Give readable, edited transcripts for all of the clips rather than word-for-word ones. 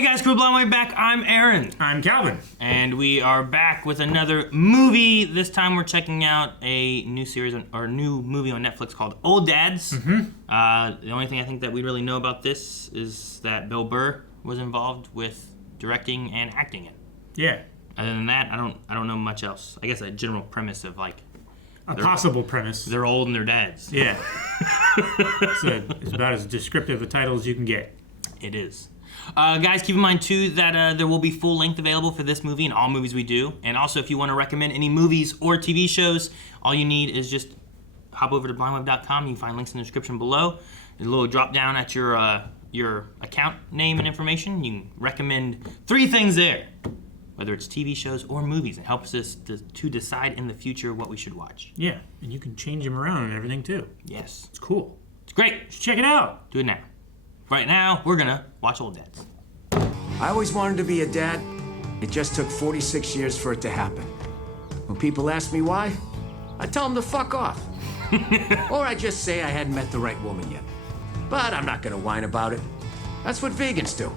Hey guys, Crew Blind Way back. I'm Aaron. I'm Calvin. And we are back with another movie. This time we're checking out a new series or new movie on Netflix called Old Dads. The only thing I think that we really know about this is that Bill Burr was involved with directing and acting it. Yeah. Other than that, I don't know much else. I guess a general premise of like a possible premise. They're old and they're dads. Yeah. It's about as descriptive a title as you can get. It is. Guys, keep in mind, too, that there will be full length available for this movie and all movies we do. And also, if you want to recommend any movies or TV shows, all you need is just hop over to blindweb.com. You can find links in the description below. There's a little drop down at your account name and information. You can recommend 3 things there, whether it's TV shows or movies. It helps us to decide in the future what we should watch. Yeah, and you can change them around and everything, too. Yes. It's cool. It's great. Check it out. Do it now. Right now, we're gonna watch Old Dads. I always wanted to be a dad. It just took 46 years for it to happen. When people ask me why, I tell them to fuck off. Or I just say I hadn't met the right woman yet. But I'm not gonna whine about it. That's what vegans do.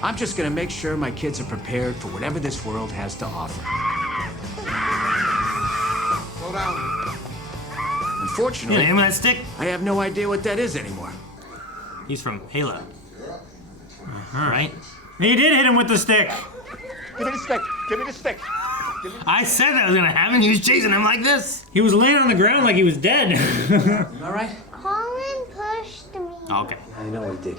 I'm just gonna make sure my kids are prepared for whatever this world has to offer. Slow down. Unfortunately, You know that stick? I have no idea what that is anymore. He's from Halo. Right? And you did hit him with the stick. Give me the stick. Give me the stick. I said that was gonna happen. He was chasing him like this. He was laying on the ground like he was dead. All right? Colin pushed me. Oh, okay. I know he did.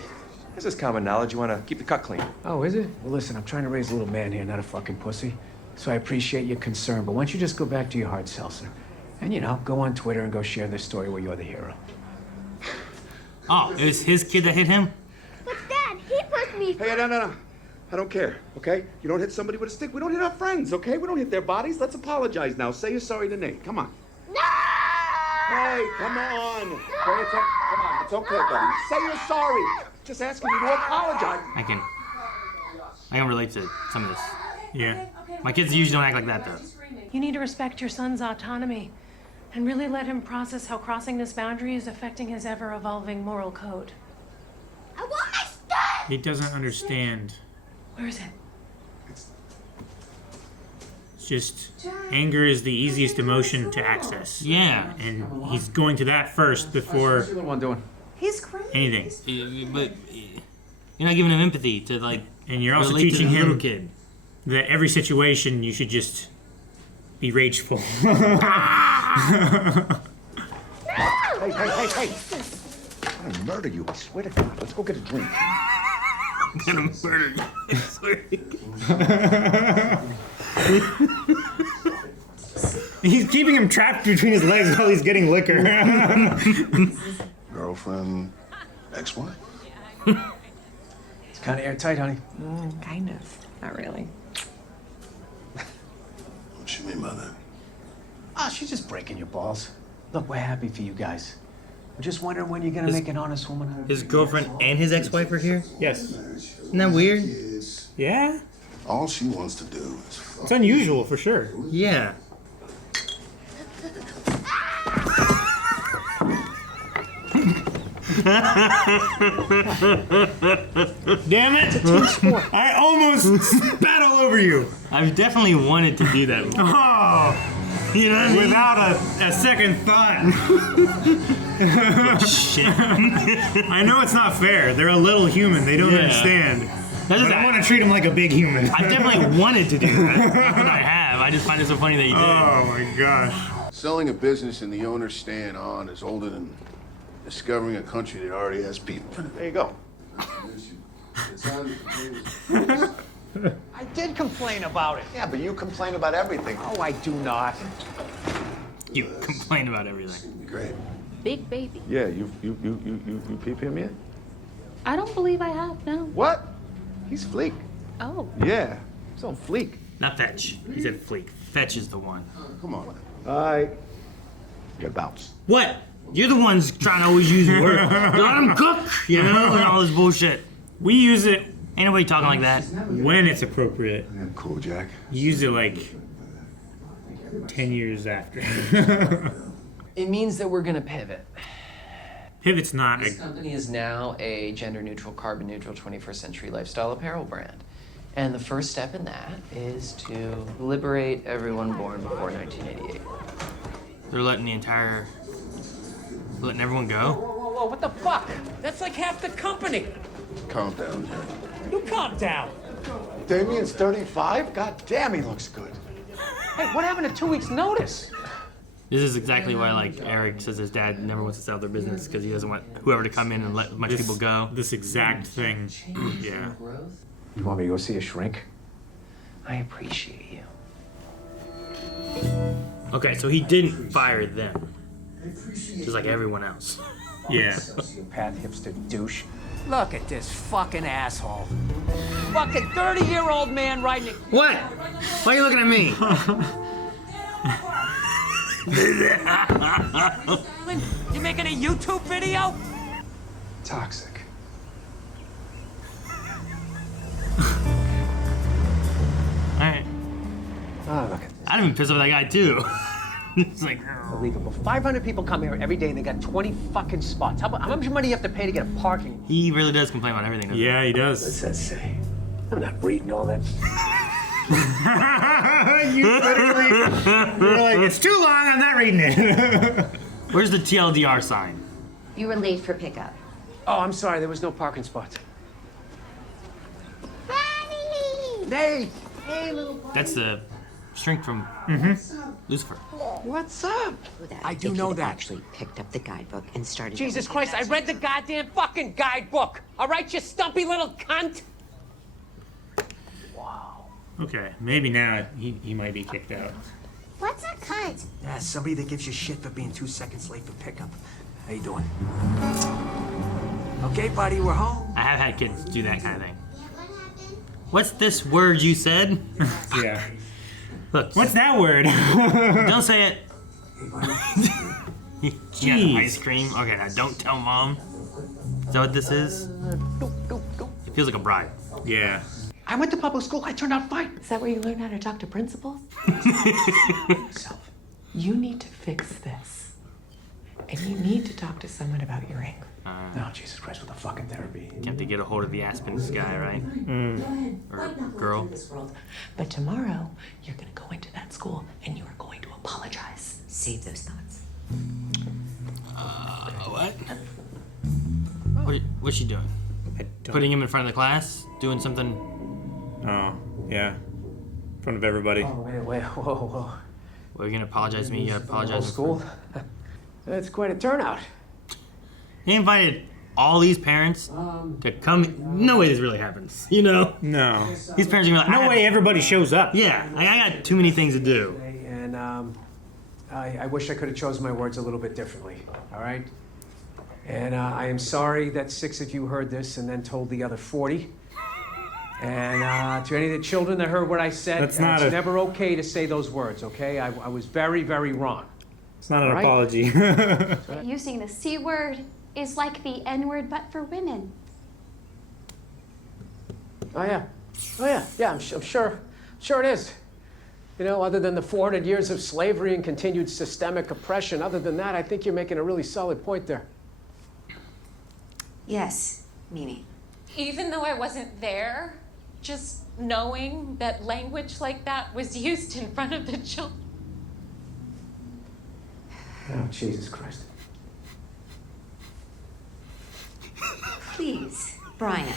This is common knowledge. You want to keep the cut clean. Oh, is it? Well, listen, I'm trying to raise a little man here, not a fucking pussy. So I appreciate your concern, but why don't you just go back to your hard seltzer? And, you know, go on Twitter and go share this story where you're the hero. Oh, it was his kid that hit him? But Dad, he pushed me. Hey, no. I don't care, okay? You don't hit somebody with a stick. We don't hit our friends, okay? We don't hit their bodies. Let's apologize now. Say you're sorry to Nate. Come on. No! Hey, come on. Okay, come on. It's okay, buddy. Say you're sorry. Just asking you to apologize. I can relate to some of this. Yeah. My kids usually don't act like that, though. You need to respect your son's autonomy and really let him process how crossing this boundary is affecting his ever-evolving moral code. I want my stuff! He doesn't understand. Where is it? It's just anger is the easiest emotion to access. Yeah. And he's going to that first before What's the little one doing? He's crazy. anything. But you're not giving him empathy to, like, And you're also relate to teaching the little him kid. that every situation you should just be rageful. Hey. I'm gonna murder you. I swear to God. Let's go get a drink. I'm gonna murder you. I swear to God. He's keeping him trapped between his legs while he's getting liquor. Girlfriend, ex-wife? It's kind of airtight, honey. Kind of. Not really. What you mean by that? Oh, she's just breaking your balls. Look, we're happy for you guys. We're just wondering when you're gonna make an honest woman out of His girlfriend and his ex-wife are here? Yes. Isn't that weird? Kids. Yeah? All she wants to do is fuck. It's unusual for sure. Yeah. Damn it! I almost spat all over you. I've definitely wanted to do that before. Oh, You know what I mean? without a second thought. Shit. I know it's not fair. They're a little human. They don't Yeah. understand. That's But just, I want to treat them like a big human. I've definitely wanted to do that. Not that I have. I just find it so funny that you did. Oh my gosh. Selling a business and the owner staying on is older than discovering a country that already has people. There you go. I did complain about it. Yeah, but you complain about everything. Oh, I do not. You complain about everything. Great. Big baby. Yeah, you peep him yet? I don't believe I have, no. What? He's fleek. Oh. Yeah, he's on fleek. Not Fetch. He said Fleek. Fetch is the one. Come on. All right. You gotta bounce. What? You're the ones trying to always use the word. Let him cook, you know, and all this bullshit. We use it Ain't nobody talking like that. when it's appropriate. Yeah, cool, Jack. You use it like 10 years after. It means that we're gonna pivot. Pivot's not. This company is now a gender-neutral, carbon-neutral 21st century lifestyle apparel brand. And the first step in that is to liberate everyone born before 1988. They're letting everyone go? Whoa, what the fuck? That's like half the company. Calm down, Jack. You calm down. Damien's 35? God damn, he looks good. Hey, what happened to 2 weeks' notice? This is exactly why, like, Eric says his dad never wants to sell their business because he doesn't want whoever to come in and let a bunch of people go. This exact thing. Yeah. You want me to go see a shrink? I appreciate you. Okay, so he didn't fire them. Just like everyone else. Yeah. Sociopath, hipster douche. Look at this fucking asshole. Fucking 30-year-old man riding a... What? Why are you looking at me? You making a YouTube video? Toxic. Alright. Oh, look at this. I'd have been pissed off at that guy too. It's like, Unbelievable. 500 people come here every day and they got 20 fucking spots. How much money you have to pay to get a parking? he really does complain about everything. doesn't he? Yeah, he does. What's that say? I'm not reading all that. You literally, you're like, it's too long, I'm not reading it. Where's the TLDR sign? You were late for pickup. Oh, I'm sorry. There was no parking spots. Daddy! Nate! Hey, little boy. That's the shrink from Lucifer. What's up? I do know that. Actually picked up the guidebook and started. Jesus Christ, I read the goddamn fucking guidebook. All right, you stumpy little cunt. Okay, maybe now he might be kicked out. What's a cunt? Yeah, somebody that gives you shit for being 2 seconds late for pickup. How you doing? Okay, buddy, we're home. I have had kids do that kind of thing. What's this word you said? Yeah. Look, What's that word? don't say it. You got Jeez. ice cream. Okay, now don't tell mom. Is that what this is? It feels like a bribe. Yeah. I went to public school. I turned out fine. Is that where you learn how to talk to principals? You need to fix this. And you need to talk to someone about your anger. Oh, Jesus Christ, with the fucking therapy. You have to get a hold of the Aspens guy, right? Or girl. But tomorrow, you're going to go into that school and you are going to apologize. Save those thoughts. What? What's she doing? Putting him in front of the class? Doing something? Oh, yeah. In front of everybody. Oh, wait, whoa. Well, you're gonna apologize to me, you gotta apologize Whole to school? That's quite a turnout. He invited all these parents to come. No way this really happens, you know? No. These parents are gonna be like, No way everybody shows up. Yeah, like, I got too many things to do. And I wish I could have chosen my words a little bit differently, all right? And I am sorry that 6 of you heard this and then told the other 40. And to any of the children that heard what I said, That's not it's a- never okay to say those words, okay? I was very, very wrong. It's not an Right? apology. Using the C word is like the N word, but for women. Oh, yeah. Yeah, I'm sure it is. You know, other than the 400 years of slavery and continued systemic oppression, other than that, I think you're making a really solid point there. Yes, Mimi. Even though I wasn't there, just knowing that language like that was used in front of the children. Oh, Jesus Christ. Please, Brian.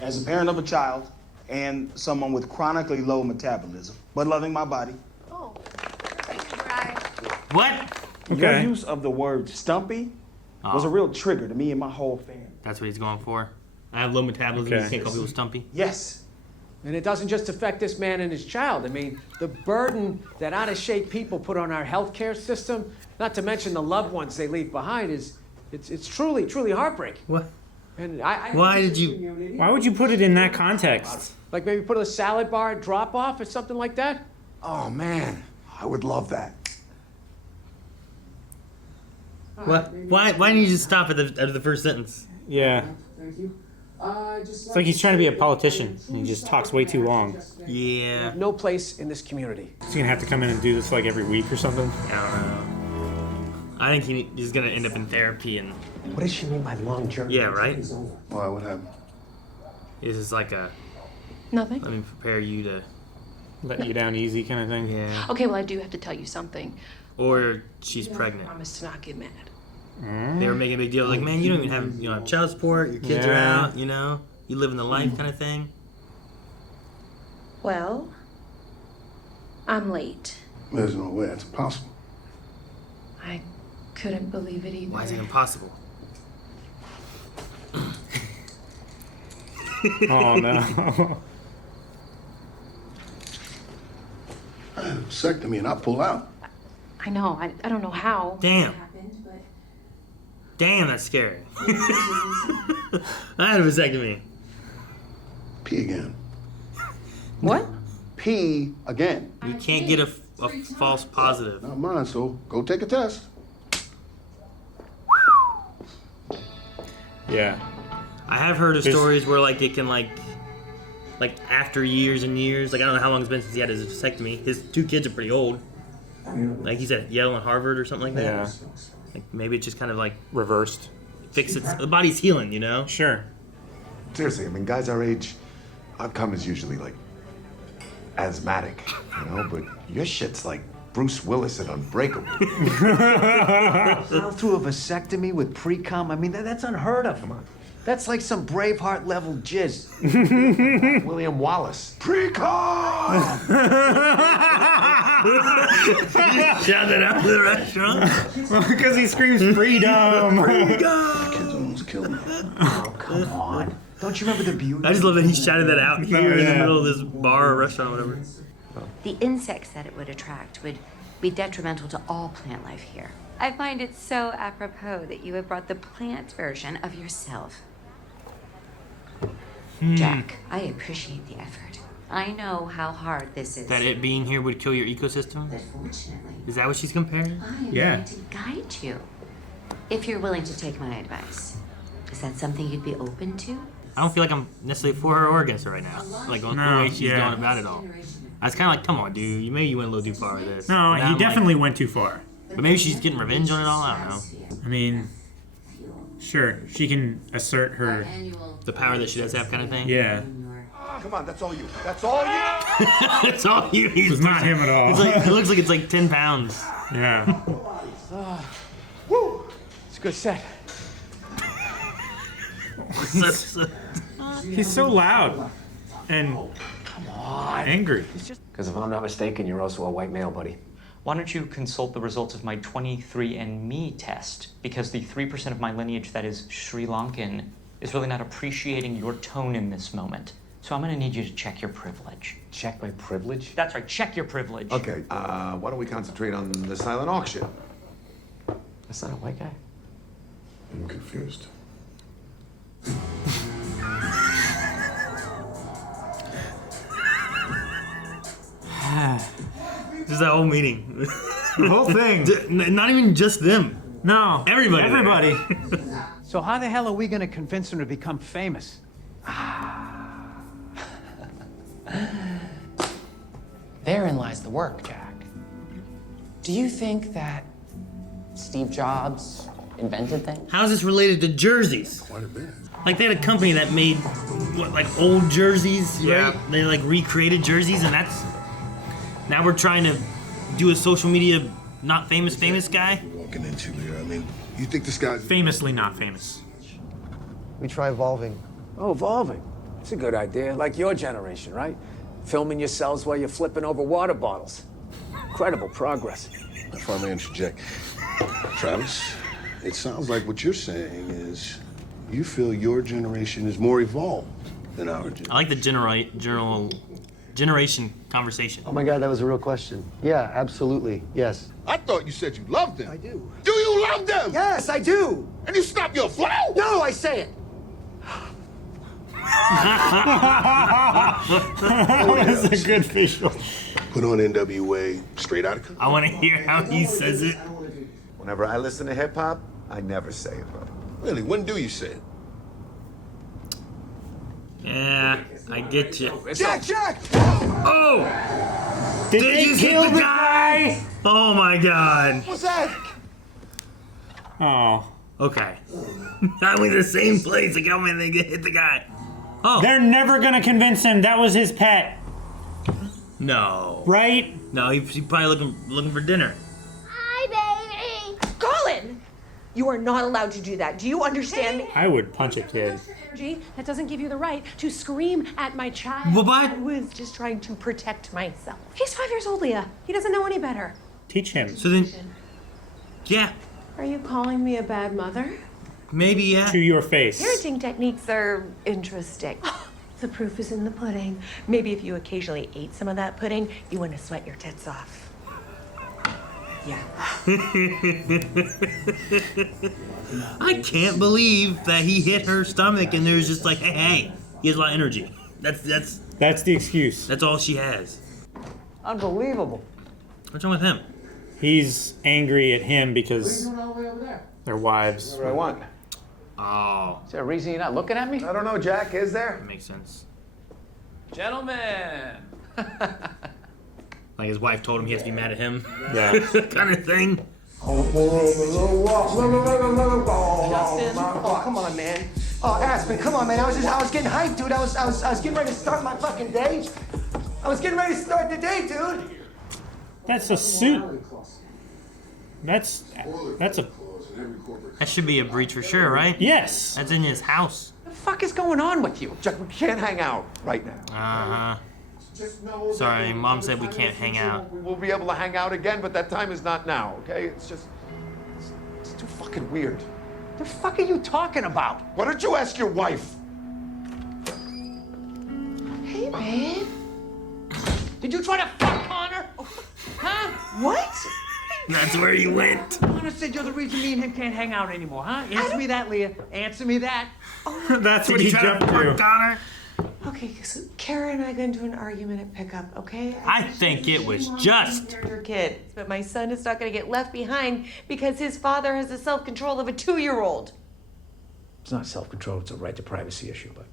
As a parent of a child and someone with chronically low metabolism, but loving my body, Oh, thank you, Brian. What? your Okay. use of the word stumpy was a real trigger to me and my whole family. That's what he's going for. I have low metabolism, Okay. you can't call people stumpy. Yes. And it doesn't just affect this man and his child. I mean, the burden that out-of-shape people put on our healthcare system, not to mention the loved ones they leave behind, it's truly, truly heartbreaking. What? And I Why did you? Why would you put it in that context? like maybe put a salad bar drop off or something like that? Oh, man. I would love that. What? Why didn't you just stop at the first sentence? Yeah. It's like he's trying to be a politician and he just talks way too long. Yeah. No place in this community. He's gonna have to come in and do this like every week or something. I don't know. I think he's gonna end up in therapy and. What does she mean by long journey? Yeah, right. Why? What happened? This is like a. Nothing. Let me prepare you to. Let you down easy kind of thing. Yeah. Okay, well, I do have to tell you something. Or she's pregnant. Promise to not get mad. They were making a big deal, like, man, you don't even have child support. Your kids are out. You know, you living the life kind of thing. Well, I'm late. There's no way. That's impossible. I couldn't believe it either. Why is it impossible? Oh no. I had a vasectomy and I pull out. I know. I don't know how. Damn. Damn, that's scary. I had a vasectomy. Pee again. What? Pee again. You can't get a false positive. Not mine, so go take a test. Yeah. I have heard of stories where like it can like after years and years, like I don't know how long it's been since he had his vasectomy. His 2 kids are pretty old. Like he's at Yale and Harvard or something like that. Yeah. Like maybe it just kind of like reversed. The body's healing, you know? Sure. Seriously, I mean, guys our age, outcome is usually like asthmatic, you know, but your shit's like Bruce Willis in Unbreakable. Fell through a vasectomy with pre-com? I mean, that's unheard of. Come on. That's like some Braveheart level jizz. William Wallace. Pre-com! Shout it out to the restaurant. Because he screams freedom. The kids almost killed me. Oh, come on. Don't you remember the beauty? I just love that he shouted that out here in the middle of this bar or restaurant or whatever. The insects that it would attract would be detrimental to all plant life here. I find it so apropos that you have brought the plant version of yourself. Jack, I appreciate the effort. I know how hard this is. That it being here would kill your ecosystem? But fortunately, Is that what she's comparing? I am Yeah. going to guide you. If you're willing to take my advice, is that something you'd be open to? I don't feel like I'm necessarily for her or against her right now. Like on the way she's going about it all. I was kind of like, come on, dude. Maybe you went a little too far with this. No, But now he I'm definitely like, went too far. but maybe she's getting revenge on it all. I don't know. I mean, sure, she can assert her. The power that she does have, kind of thing. Yeah. Come on, that's all you. That's all you. It's all you. It was not him at all. It's like, it looks like it's like 10 pounds. Yeah. Woo! It's a good set. He's so loud and angry. Because if I'm not mistaken, you're also a white male, buddy. Why don't you consult the results of my 23andMe test? Because the 3% of my lineage that is Sri Lankan is really not appreciating your tone in this moment. So I'm gonna need you to check your privilege. Check my privilege? That's right, check your privilege. Okay, why don't we concentrate on the silent auction? That's not a white guy. I'm confused. Just that whole meeting. The whole thing. Not even just them. No. Everybody. Everybody. So how the hell are we gonna convince him to become famous? Therein lies the work, Jack. Do you think that Steve Jobs invented things? How is this related to jerseys? Quite a bit. Like they had a company that made what, like old jerseys, Yeah. right? They like recreated jerseys, and that's now we're trying to do a social media not famous guy. Walking into here. I mean, you think this guy's Famously not famous. We try evolving. Oh, evolving. It's a good idea. Like your generation, right? Filming yourselves while you're flipping over water bottles. Incredible progress. If I may interject, Travis, it sounds like what you're saying is you feel your generation is more evolved than our generation. I like the generation conversation. Oh my God, that was a real question. Yeah, absolutely. Yes. I thought you said you loved them. I do. Do you love them? Yes, I do. And you stop your flow? No, I say it. That's a good facial. Put on NWA straight out of I want to hear how he says it. Whenever I listen to hip hop, I never say it, bro. Really, when do you say it? Yeah, I get you. Jack! Oh! Did they you kill hit the guy? Oh my God! What's that? Oh. Okay. Not only the same place. Like, how many they hit the guy? Oh. They're never gonna convince him that was his pet. No. Right? No, he's probably looking for dinner. Hi, baby. Colin, you are not allowed to do that. Do you understand me? I would punch a kid. Energy, that doesn't give you the right to scream at my child. What? I was just trying to protect myself. He's 5 years old, Leah. He doesn't know any better. Teach him. So then, yeah. Are you calling me a bad mother? Maybe, yeah. To your face. Parenting techniques are interesting. The proof is in the pudding. Maybe if you occasionally ate some of that pudding, you wouldn't sweat your tits off. Yeah. I can't believe that he hit her stomach and there's just like, hey, he has a lot of energy. That's the excuse. That's all she has. Unbelievable. What's wrong with him? He's angry at him because they're wives. What do I want? Oh. Is there a reason you're not looking at me? I don't know, Jack. Is there? That makes sense. Gentlemen. Like his wife told him he has to be mad at him. Yeah. Kind of thing. Justin. Oh, come on, man. Oh, Aspen, come on, man. I was getting hyped, dude. I was getting ready to start my fucking day. I was getting ready to start the day, dude. That's a suit. That's a. That should be a breach for sure, right? Yes. That's in his house. What the fuck is going on with you? Jack, we can't hang out right now. Uh-huh. Sorry, Mom said we can't hang out. We'll be able to hang out again, but that time is not now, okay? It's just... It's too fucking weird. The fuck are you talking about? Why don't you ask your wife? Hey, babe. Did you try to fuck Connor? Huh? What? That's where you went. Connor said you're the reason me and him can't hang out anymore, huh? Answer me that, Leah. Answer me that. That's what he jumped to. Connor. Okay, so Kara and I got into an argument at pickup, okay? I think it was just. Your kids, but my son is not going to get left behind because his father has the self-control of a 2-year-old. It's not self-control, it's a right to privacy issue, but...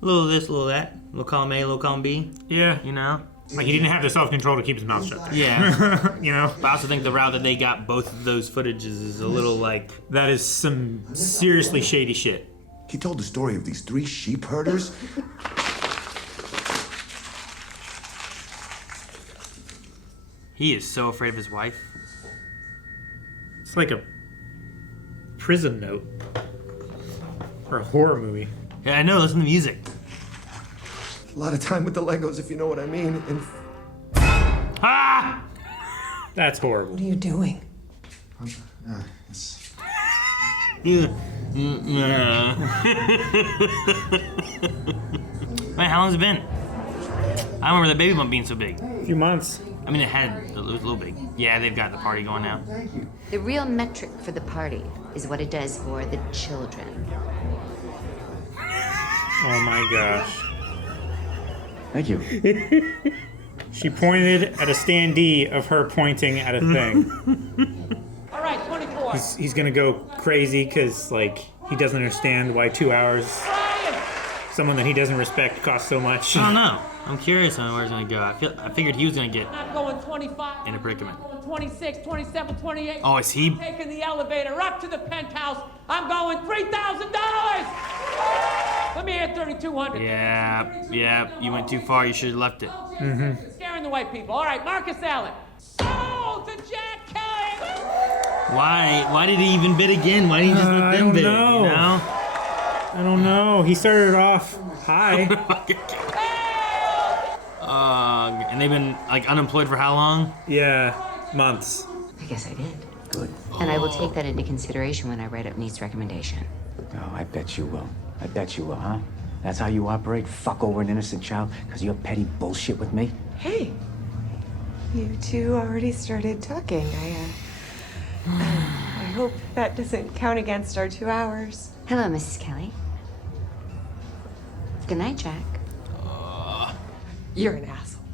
A little of this, a little of that. A little column A, a little column B. Yeah. You know? Like he didn't have the self-control to keep his mouth shut. Yeah. You know? But I also think the route that they got both of those footages is a little like... That is some seriously shady shit. He told the story of these 3 sheep herders. He is so afraid of his wife. It's like a prison note. Or a horror movie. Yeah, I know. Listen to the music. A lot of time with the Legos, if you know what I mean. And Ah! That's horrible. What are you doing? Man, how long's it been? I remember the baby bump being so big. A few months. I mean, it was a little big. Yeah, they've got the party going now. The real metric for the party is what it does for the children. Oh my gosh. Thank you. She pointed at a standee of her pointing at a thing. All right, 24. He's gonna go crazy because, like, he doesn't understand why 2 hours, someone that he doesn't respect, costs so much. I don't know. I'm curious on where it's gonna go. I figured he was gonna get I'm going 25. in a predicament. I'm going 26, 27, 28. Oh, is he? Taking the elevator up to the penthouse. I'm going $3,000. Let me hear 3,200. Yeah. You went too far. You should have left it. Mm-hmm. Scaring the white people. All right, Marcus Allen. Sold to Jack Kelly. Why did he even bid again? Why didn't he just let them bid? know. You know? I don't know. He started off high. And they've been like unemployed for how long? Yeah, months. I guess I did. Good. And I will take that into consideration when I write up Neat's recommendation. Oh, I bet you will. I bet you will, huh? That's how you operate? Fuck over an innocent child because of your petty bullshit with me? Hey, you two already started talking. I hope that doesn't count against our 2 hours. Hello, Mrs. Kelly. Good night, Jack. You're an asshole.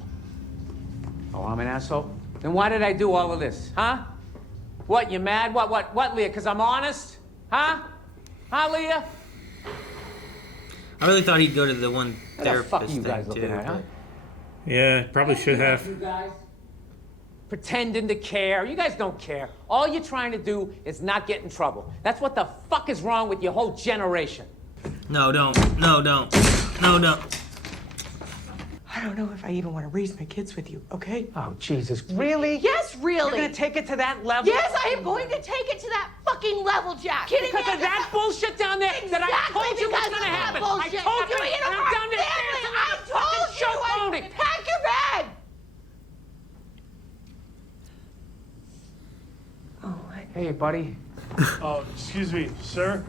Oh, I'm an asshole? Then why did I do all of this, huh? What, you mad? What, Leah? Because I'm honest? Huh? Huh, Leah? I really thought he'd go to the one What the therapist fuck are you thing guys looking too. at, huh? Yeah, probably should have. You guys pretending to care. You guys don't care. All you're trying to do is not get in trouble. That's what the fuck is wrong with your whole generation. No, don't. No, don't. No, don't. I don't know if I even want to raise my kids with you, okay? Oh, Jesus. Really? Yes, really. You're gonna take it to that level? Yes, I am going to take it to that fucking level, Jack. Kidding Because me? of that bullshit down there that I told you was gonna happen. I told you. And I'm down there dancing I with the told fucking you. show pony. Pack your bag. Hey, buddy. Oh, excuse me, sir.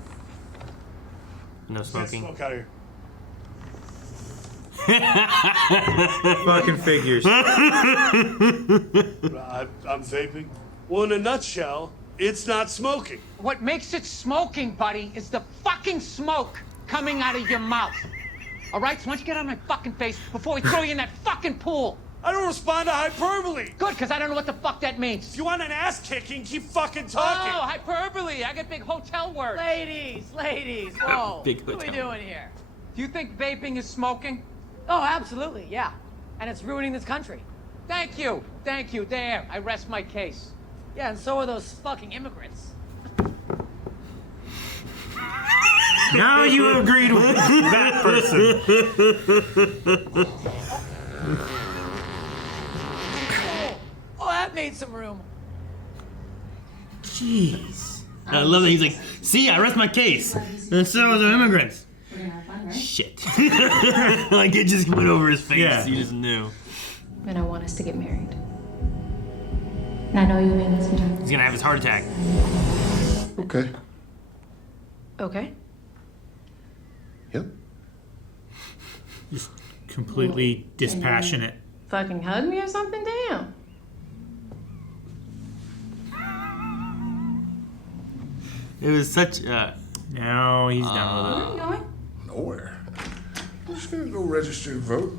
No smoking. Smoke out of here. Fucking figures. I'm vaping. Well, in a nutshell, it's not smoking. What makes it smoking, buddy, is the fucking smoke coming out of your mouth. All right, so why don't you get out of my fucking face before we throw you in that fucking pool? I don't respond to hyperbole. Good, because I don't know what the fuck that means. If you want an ass kicking, keep fucking talking. Oh, hyperbole. I got big hotel words. Ladies, whoa. Big What are we hotel. doing here? Do you think vaping is smoking? Oh, absolutely, yeah. And it's ruining this country. Thank you. Thank you. There, I rest my case. Yeah, and so are those fucking immigrants. Now you agreed with that person. Oh, that made some room. Jeez. I love that he's like, see, I rest my case. And so are the immigrants. Shit. Like it just went over his face. Yeah. You just knew. And I want us to get married. And I know you'll be in this sometime. He's gonna have his heart attack. Okay. Okay. Yep. Just completely dispassionate. Fucking hug me or something? Damn. It was such Now he's done with Where are you going? Nowhere. I'm just gonna go register to vote.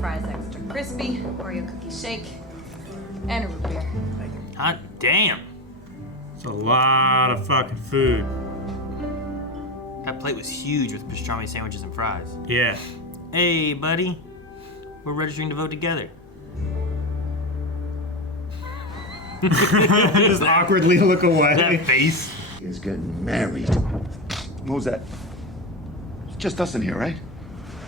Fries extra crispy, Oreo cookie shake, and a root beer. hot damn. It's a lot of fucking food. That plate was huge with pastrami sandwiches and fries. Yeah. Hey, buddy. We're registering to vote together. Just awkwardly look away. That face. He's getting married. What was that? It's just us in here, right?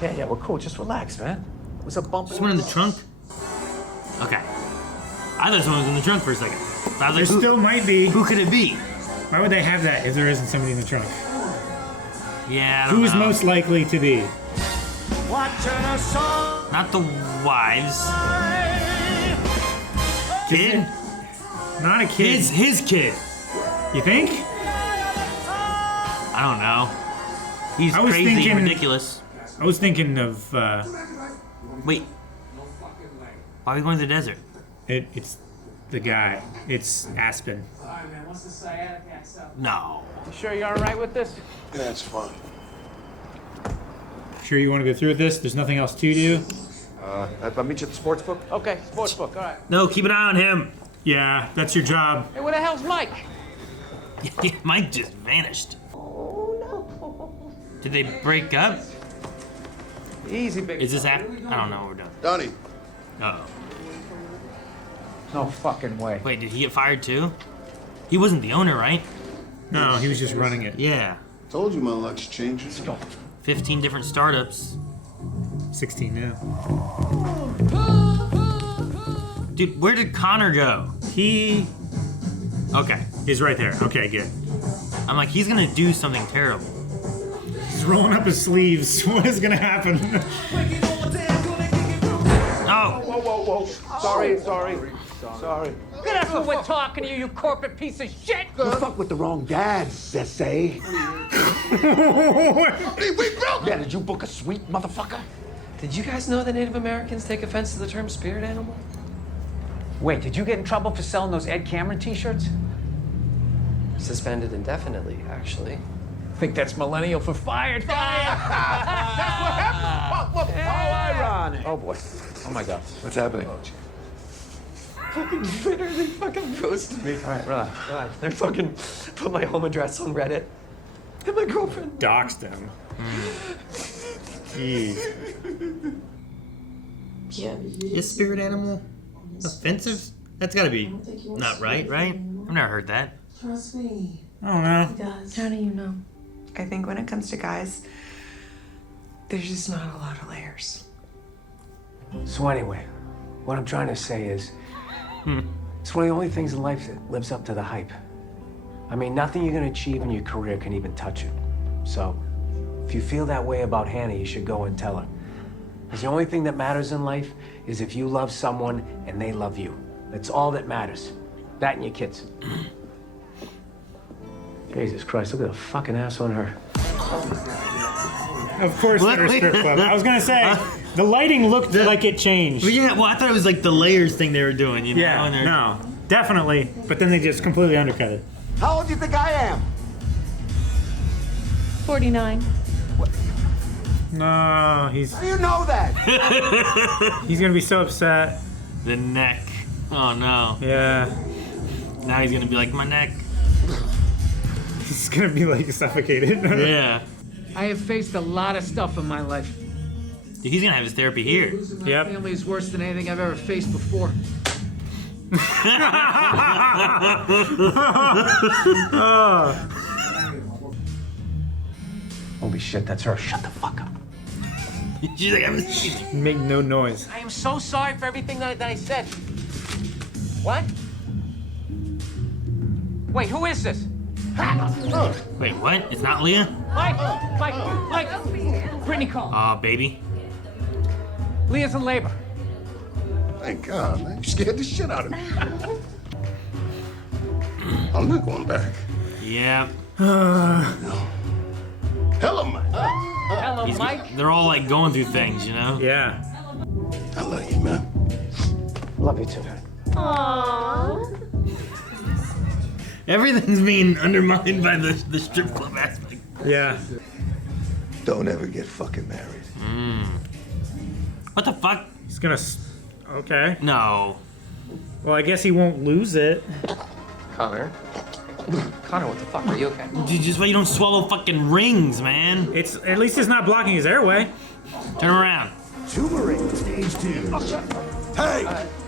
Yeah, we're cool. Just relax, man. It was a bump. Someone in the trunk? Okay. I thought someone was in the trunk for a second. I was There like, still might be. Who could it be? Why would they have that if there isn't somebody in the trunk? Yeah, I don't Who's know. most likely to be? Not the wives. Kid? Not a kid. His kid. You think? I don't know. He's I was crazy thinking- and ridiculous. I was thinking of. Wait. Why are we going to the desert? It's the guy. It's Aspen. Sorry, man. What's the sciatic act up? No. You sure you're all right with this? Yeah, it's fine. Sure you want to go through with this? There's nothing else to do? I'll meet you at the sports book. Okay, sports book. All right. No, keep an eye on him. Yeah, that's your job. Hey, where the hell's Mike? Mike just vanished. Oh no. Did they break up? Easy, big. Is this after? I don't know what we're doing. Donnie. Uh-oh. No fucking way. Wait, did he get fired too? He wasn't the owner, right? No, he was just running it. Yeah. Told you my luck's changing. 15 different startups. 16 now. Dude, where did Connor go? He Okay. is right there. Okay, good. I'm like, he's gonna do something terrible. He's rolling up his sleeves. What is gonna happen? Oh! Whoa. Sorry. Get up when we're talking to you, you corporate piece of shit! You fuck with the wrong dad, Sensei. Yeah, did you book a suite, motherfucker? Did you guys know that Native Americans take offense to the term spirit animal? Wait, did you get in trouble for selling those Ed Cameron t-shirts? Suspended indefinitely, actually. Think that's millennial for fired. That's what happened. Look, how ironic. Oh boy. Oh my God. What's happening? Fucking Twitter, they fucking roasted me. All right, relax. They fucking put my home address on Reddit. And my girlfriend. Doxed him. Jeez. Is spirit animal offensive? That's gotta be not right, right? I've never heard that. Trust me. I don't know. He does. How do you know? I think when it comes to guys, there's just not a lot of layers. So anyway, what I'm trying to say is, it's one of the only things in life that lives up to the hype. I mean, nothing you're gonna achieve in your career can even touch it. So, if you feel that way about Hannah, you should go and tell her. Because the only thing that matters in life is if you love someone and they love you. That's all that matters. That and your kids. Jesus Christ, look at the fucking ass on her. Of course they're a strip club. I was gonna say, the lighting looked like it changed. Yeah, well, I thought it was like the layers thing they were doing, you know? Yeah, and they're- no, definitely. But then they just completely undercut it. How old do you think I am? 49. No, he's How do you know that? he's gonna be so upset. The neck. Oh no. Yeah. Now he's gonna be like, my neck. He's gonna be like suffocated. Yeah. I have faced a lot of stuff in my life. Dude, he's gonna have his therapy here. My family is worse than anything I've ever faced before. Holy shit, that's her. Shut the fuck up. She's like, Make no noise. I am so sorry for everything that I said. What? Wait, who is this? Wait, what? It's not Leah? Mike! Brittany called. Aw, baby. Leah's in labor. Thank God, man. You scared the shit out of me. I'm not going back. Yeah. Hello, Mike. Hello, He's- Mike. They're all like going through things, you know? Yeah. I love you, man. Love you too. Aww. Everything's being undermined by the strip club aspect. Yeah. Don't ever get fucking married. What the fuck? He's gonna. Okay. No. Well, I guess he won't lose it. Connor? Connor, what the fuck? Are you okay? Dude, just why you don't swallow fucking rings, man. It's at least it's not blocking his airway. Turn around. Turmeric, stage 2. Hey!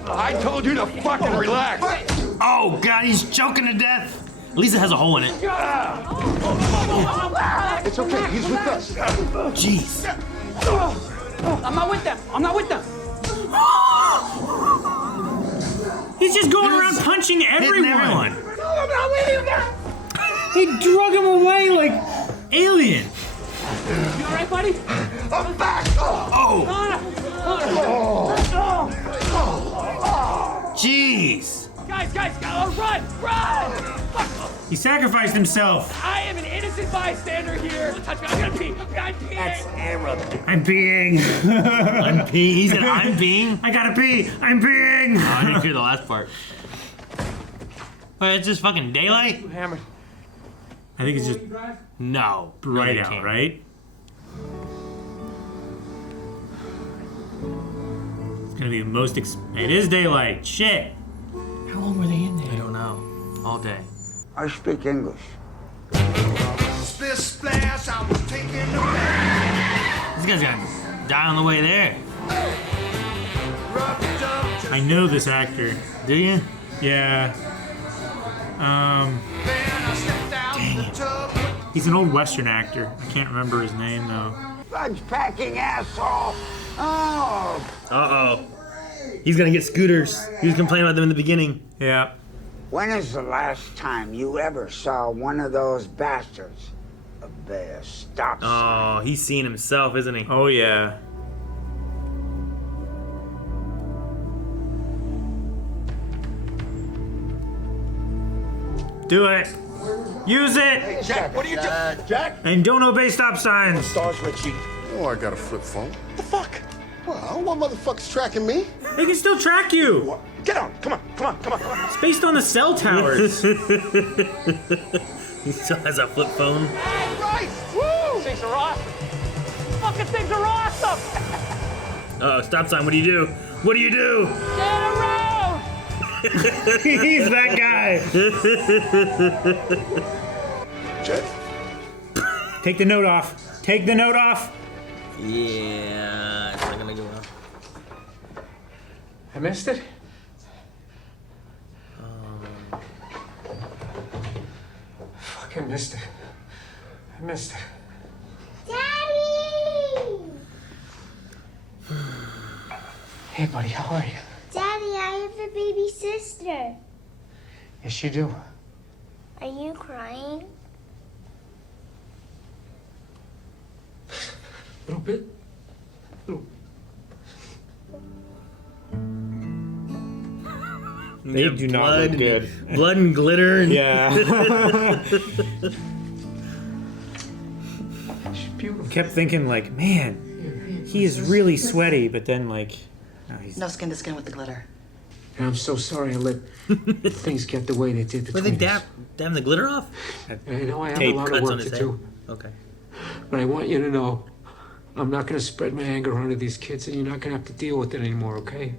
I told you to fucking relax! Oh god, he's choking to death. At least it has a hole in it. It's okay. He's with us. Jeez. I'm not with them. I'm not with them. He's just going around punching Hitting everyone. everyone. I'm not with you there. He drug him away like Alien. You all right, buddy? I'm back! Jeez. Guys, run! he sacrificed himself. I am an innocent bystander here. Don't touch me. I'm gonna pee. I'm peeing. That's I'm peeing. I'm peeing. He said I'm peeing. I gotta pee. I'm peeing. Oh, I didn't hear the last part. Wait, it's just fucking daylight? Hammered. I think it's just No. bright No, they out, can't. right? It's gonna be the most. It is daylight. Shit. How long were they in there? I don't know. All day. I speak English. Splish splash, I was taking the bath. This guy's gonna die on the way there. I know this actor. Do you? Yeah. Then I stepped out the tub. He's an old Western actor. I can't remember his name though. Fudge packing asshole. Oh. Uh-oh. He's gonna get scooters. He was complaining about them in the beginning. Yeah. When is the last time you ever saw one of those bastards? A bear stop sign. Oh, he's seeing himself, isn't he? Oh yeah. Do it. Use it. Hey, Jack, what are you doing? Jack? And don't obey stop signs. Stars, Richie. Oh, I got a flip phone. What the fuck? Well, I don't want motherfuckers tracking me. They can still track you. Get on. Come on. It's based on the cell towers. He still has a flip phone. Hey, Bryce! Woo! Things are awesome. Fucking things are awesome. Uh-oh, stop sign. What do you do? What do you do? Get around! He's that guy. Jack. Take the note off. Take the note off. Yeah, it's not gonna go well. I missed it? Fucking missed it. I missed it. Daddy! Hey, buddy, how are you? Daddy, I have a baby sister. Yes, you do. Are you crying? A little bit. They do not look good. Blood and glitter. And Yeah. She's beautiful. Kept thinking like, man, he is really sweaty, but then like, no, he's No skin to skin with the glitter. And I'm so sorry I let things get the way they did Were they between us. dabbing the glitter off? I know I have a Tape lot of cuts work on to his head. do, Okay. but I want you to know I'm not going to spread my anger onto these kids, and you're not going to have to deal with it anymore, okay?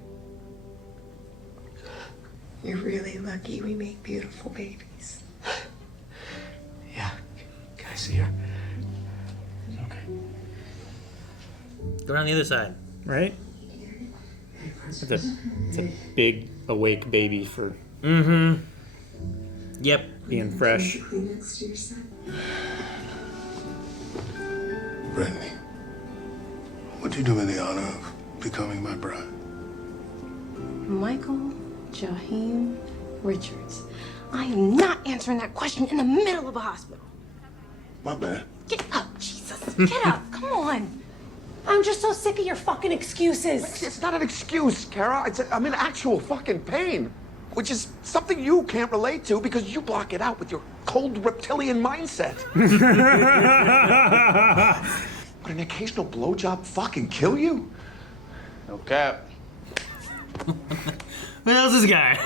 You're really lucky we make beautiful babies. Yeah. Can I see her? Go around the other side. right. It's a big awake baby for. Mm-hmm. Yep. Being fresh. Brittany, would you do me the honor of becoming my bride? Michael Jaheim Richards. I am not answering that question in the middle of a hospital. My bad. Get up, Jesus. Get up. Come on. I'm just so sick of your fucking excuses. It's not an excuse, Kara. I'm in actual fucking pain, which is something you can't relate to because you block it out with your cold reptilian mindset. Would an occasional blowjob fucking kill you? No cap. What else is this guy?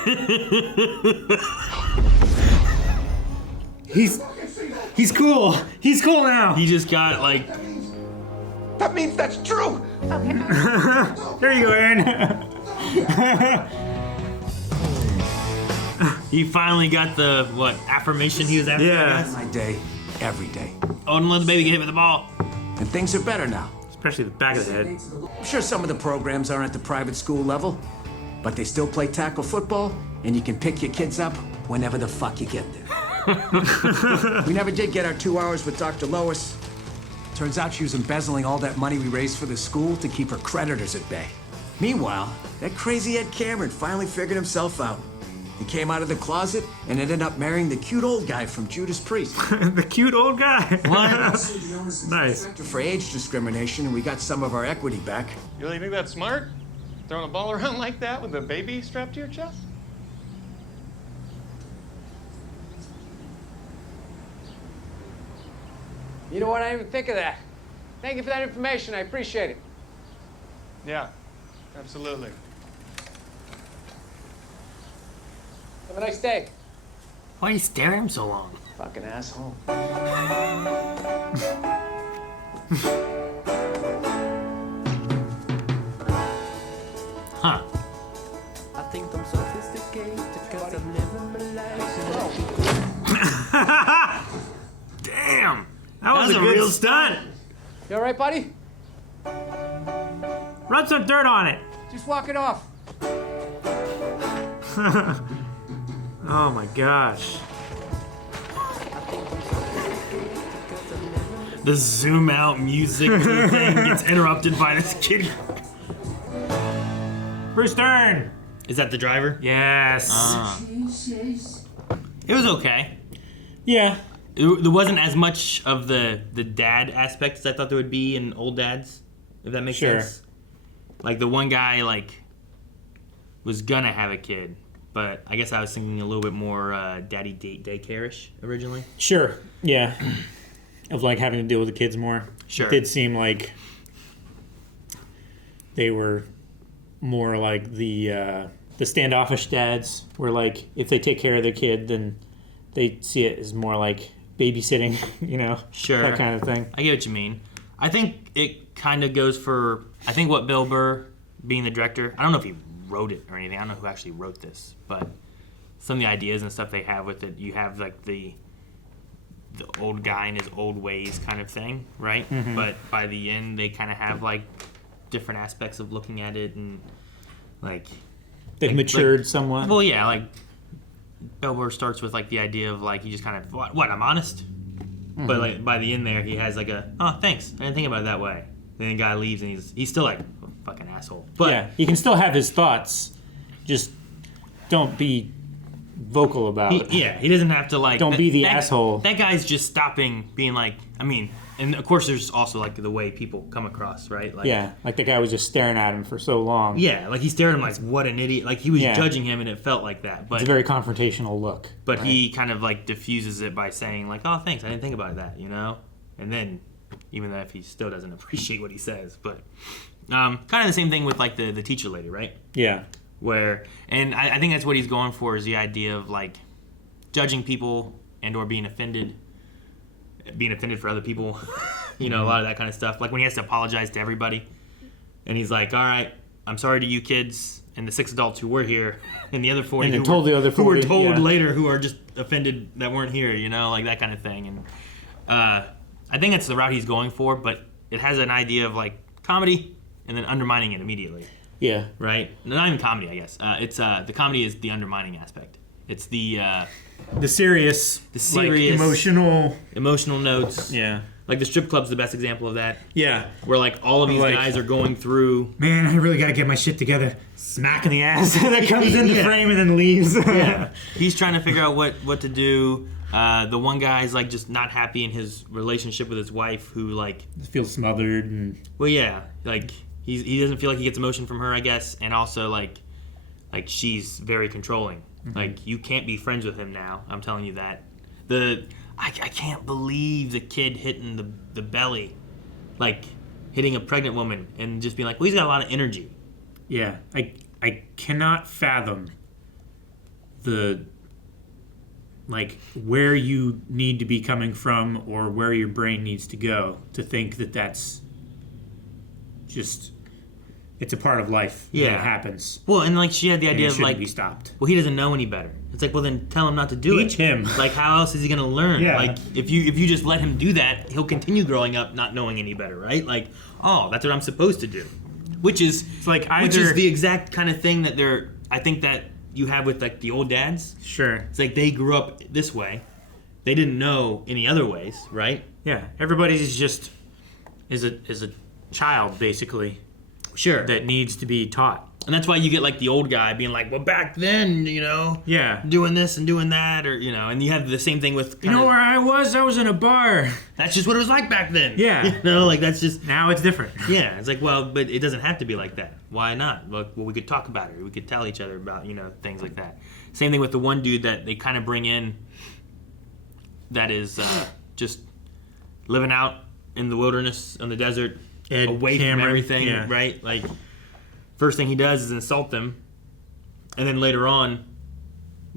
He's cool. He's cool now. He just got like. That means that's true. There you go, Aaron. He finally got the affirmation he was after. Yeah. I guess? My day, every day. Oh, and let the baby get hit with the ball. And things are better now. Especially the back of the head. I'm sure some of the programs aren't at the private school level, but they still play tackle football, and you can pick your kids up whenever the fuck you get there. We never did get our 2 hours with Dr. Lois. Turns out she was embezzling all that money we raised for the school to keep her creditors at bay. Meanwhile, that crazy Ed Cameron finally figured himself out. He came out of the closet and ended up marrying the cute old guy from Judas Priest. The cute old guy. What? Nice. For age discrimination, and we got some of our equity back. You really think that's smart? Throwing a ball around like that with a baby strapped to your chest? You know what? I didn't even think of that. Thank you for that information. I appreciate it. Yeah, absolutely. Have a nice day. Why are you staring at him so long? Fucking asshole. Huh. I think I'm sophisticated because I'm living my life. Damn. That was a good real stunt. You all right, buddy? Rub some dirt on it. Just walk it off. Oh my gosh. The zoom out music thing gets interrupted by this kid. Bruce Dern. Is that the driver? Yes. It was okay. Yeah. There wasn't as much of the dad aspect as I thought there would be in old dads, if that makes Sure. sense. Like the one guy was gonna have a kid, but I guess I was thinking a little bit more daddy daycare-ish originally. Sure. Yeah. Of having to deal with the kids more. Sure. It did seem like they were more like the standoffish dads, where if they take care of their kid, then they see it as more like babysitting, Sure. that kind of thing. I get what you mean. I think it kind of goes for, I think what Bill Burr, being the director, I don't know if he wrote it or anything. I don't know who actually wrote this, but some of the ideas and stuff they have with it, you have the old guy in his old ways kind of thing, right? Mhm. But by the end, they kind of have different aspects of looking at it, and They've matured somewhat. Well, yeah, like Bill Burr starts with like the idea of like he just kind of what I'm honest, but like by the end there he has like oh thanks, I didn't think about it that way. Then the guy leaves and he's still like fucking asshole. But yeah, he can still have his thoughts, just don't be vocal about it. Yeah, he doesn't have to like don't be the asshole. That guy's just stopping being like, I mean, and of course there's also like the way people come across, right? Like, yeah, like the guy was just staring at him for so long. Yeah, like he stared at him like what an idiot. Like he was judging him and it felt like that. But it's a very confrontational look. But he kind of like diffuses it by saying like, oh thanks, I didn't think about that, And then even though if he still doesn't appreciate what he says, but kind of the same thing with like the teacher lady, right? Yeah. Where, and I think that's what he's going for is the idea of like judging people and or being offended for other people, a lot of that kind of stuff. Like when he has to apologize to everybody and he's like, all right, I'm sorry to you kids and the 6 adults who were here and the other 40 and told the other 40 who were told later who are just offended that weren't here, like that kind of thing. And I think that's the route he's going for, but it has an idea of like comedy and then undermining it immediately. Yeah. Right? Not even comedy, I guess. It's the comedy is the undermining aspect. It's the serious, like, emotional notes. Yeah. Like the strip club's the best example of that. Yeah. Where like all of these guys are going through. Man, I really gotta get my shit together. Smack in the ass that comes into frame and then leaves. Yeah. He's trying to figure out what to do. The one guy's like just not happy in his relationship with his wife, who like feels smothered and. Well, yeah, like. He doesn't feel like he gets emotion from her, I guess, and also like she's very controlling. Mm-hmm. Like you can't be friends with him now. I'm telling you that. I can't believe the kid hitting the belly, like hitting a pregnant woman and just being like, well, he's got a lot of energy. Yeah, I cannot fathom like where you need to be coming from or where your brain needs to go to think that that's just it's a part of life. Yeah, it happens. Well, and like she had the idea of like be stopped. Well, he doesn't know any better. It's like, well, then tell him not to do it. Teach him. Like, how else is he gonna learn? Yeah. Like, if you just let him do that, he'll continue growing up not knowing any better, right? Like, oh, that's what I'm supposed to do, which is the exact kind of thing that I think that you have with like the old dads. Sure. It's like they grew up this way. They didn't know any other ways, right? Yeah. Everybody's just is a child basically. Sure. That needs to be taught. And that's why you get like the old guy being like, well, back then, yeah, doing this and doing that, or and you have the same thing with where I was in a bar. That's just what it was like back then. Yeah. Like that's just now it's different. Yeah. It's like, well, but it doesn't have to be like that. Why not? Well, we could talk about it. We could tell each other about, things like that. Same thing with the one dude that they kind of bring in that is just living out in the wilderness, in the desert, away from everything, right? Like, first thing he does is insult them, and then later on,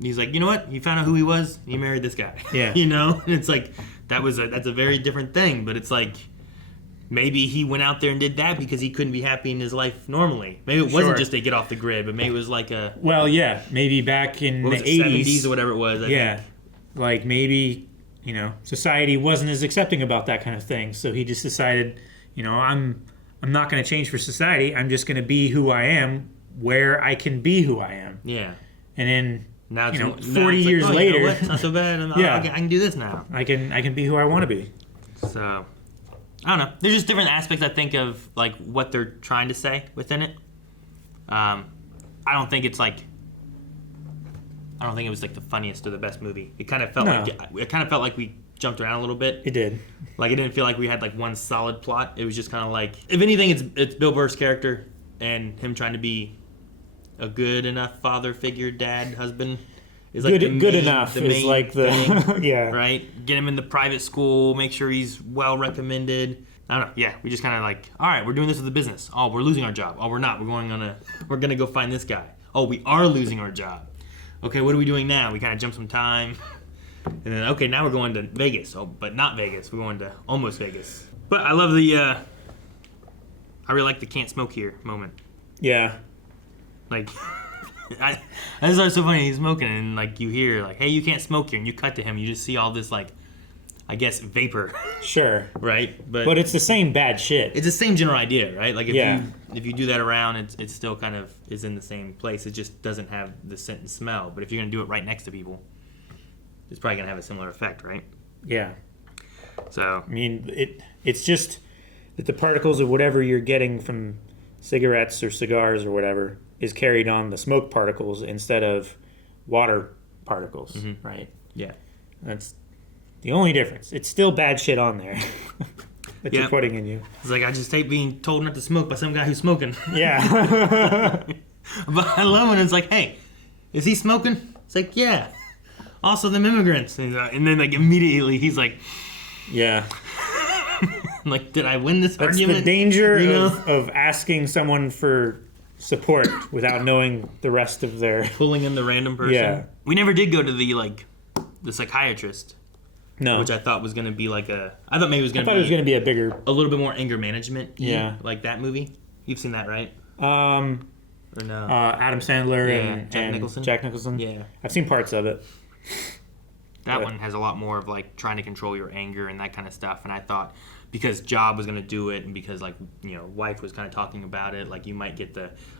he's like, you know what? He found out who he was. He married this guy. Yeah. And it's like that's a very different thing. But it's like maybe he went out there and did that because he couldn't be happy in his life normally. Maybe it wasn't just to get off the grid, but maybe it was like a maybe back in the 80s or whatever it was. I think. Like maybe society wasn't as accepting about that kind of thing, so he just decided, I'm not going to change for society. I'm just going to be who I am, where I can be who I am. Yeah. And then now 40 years later, it's not so bad. I can do this now. I can be who I want to be. So, I don't know. There's just different aspects I think of like what they're trying to say within it. I don't think it's like. I don't think it was like the funniest or the best movie. It kind of felt like we jumped around a little bit. It did. Like it didn't feel like we had like one solid plot. It was just kind of like, if anything, it's Bill Burr's character and him trying to be a good enough father figure, dad, husband. Is like good enough is like the thing, yeah. Right. Get him in the private school. Make sure he's well recommended. I don't know. Yeah, we just kind of like, all right, we're doing this with the business. Oh, we're losing our job. Oh, we're not. We're gonna go find this guy. Oh, we are losing our job. Okay, what are we doing now? We kind of jump some time. And then, okay, now we're going to Vegas. Oh, but not Vegas. We're going to almost Vegas. But I love I really like the can't smoke here moment. Yeah. Like, that's so funny. He's smoking and, like, you hear, like, hey, you can't smoke here. And you cut to him. You just see all this, like, I guess, vapor. Sure. Right? But it's the same bad shit. It's the same general idea, right? Like Yeah. if you do that around, it still kind of is in the same place. It just doesn't have the scent and smell. But if you're going to do it right next to people, it's probably going to have a similar effect, right? Yeah. So I mean, it's just that the particles of whatever you're getting from cigarettes or cigars or whatever is carried on the smoke particles instead of water particles, right? Yeah. That's the only difference. It's still bad shit on there that you're putting in you. It's like, I just hate being told not to smoke by some guy who's smoking. Yeah. But I love when it's like, hey, is he smoking? It's like, yeah. Also, them immigrants. And then, like, immediately he's like, yeah. I'm like, did I win this That's argument? the danger You know? of asking someone for support without knowing the rest of their... Pulling in the random person. Yeah. We never did go to the psychiatrist. No. Which I thought was going to be like I thought maybe it was going to be... I thought it was going to be a bigger... A little bit more anger management. Yeah. Like that movie. You've seen that, right? Or no? Adam Sandler and Jack Nicholson. Yeah. I've seen parts of it. That one has a lot more of like trying to control your anger and that kind of stuff. And I thought because Job was going to do it and because like, you know, wife was kind of talking about it, like you might get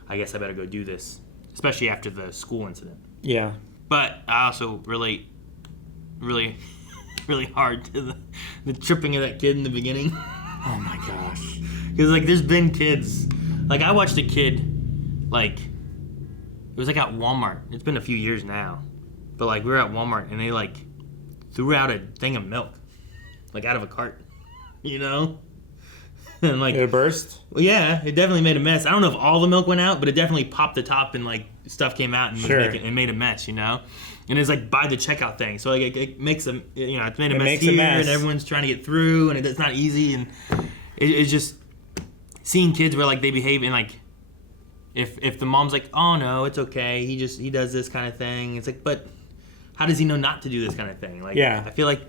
I guess I better go do this, especially after the school incident. Yeah. But I also relate really, really hard to the tripping of that kid in the beginning. Oh my gosh. Because like there's been kids, like I watched a kid, like it was like at Walmart. It's been a few years now. But like we were at Walmart and they like threw out a thing of milk, like out of a cart, you know? And like it burst? Well, yeah, it definitely made a mess. I don't know if all the milk went out, but it definitely popped the top and like stuff came out and it made a mess, you know? And it's like by the checkout thing, so like it makes a it's made a mess here, and everyone's trying to get through, and it's not easy, and it's just seeing kids where like they behave and like if the mom's like, oh no, it's okay, he does this kind of thing, it's like, but how does he know not to do this kind of thing? Like, yeah, I feel like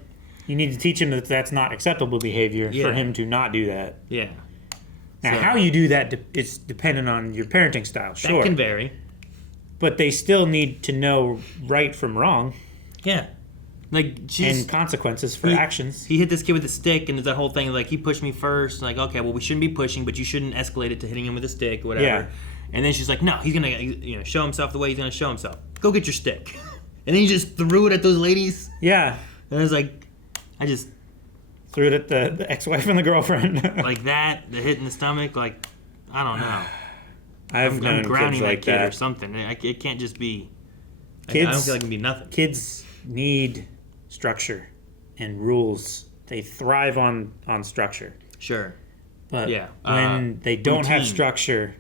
you need to teach him that that's not acceptable behavior for him to not do that. Yeah. Now, So- how you do that, it's dependent on your parenting style. Sure, That can vary. but they still need to know right from wrong. Yeah. Like and consequences for actions. He hit this kid with a stick, and there's that whole thing like he pushed me first. Like, okay, well we shouldn't be pushing, but you shouldn't escalate it to hitting him with a stick or whatever. Yeah. And then she's like, no, he's gonna show himself the way he's gonna show himself. Go get your stick. And then he just threw it at those ladies. Yeah. And I was like, I just threw it at the ex-wife and the girlfriend. like that, the hit in the stomach. Like, I don't know. I'm known grounding kids like that kid that. or something. It can't just be. Kids, I don't feel like it can be nothing. Kids need structure and rules. They thrive on structure. Sure. But yeah, when they don't have routine. structure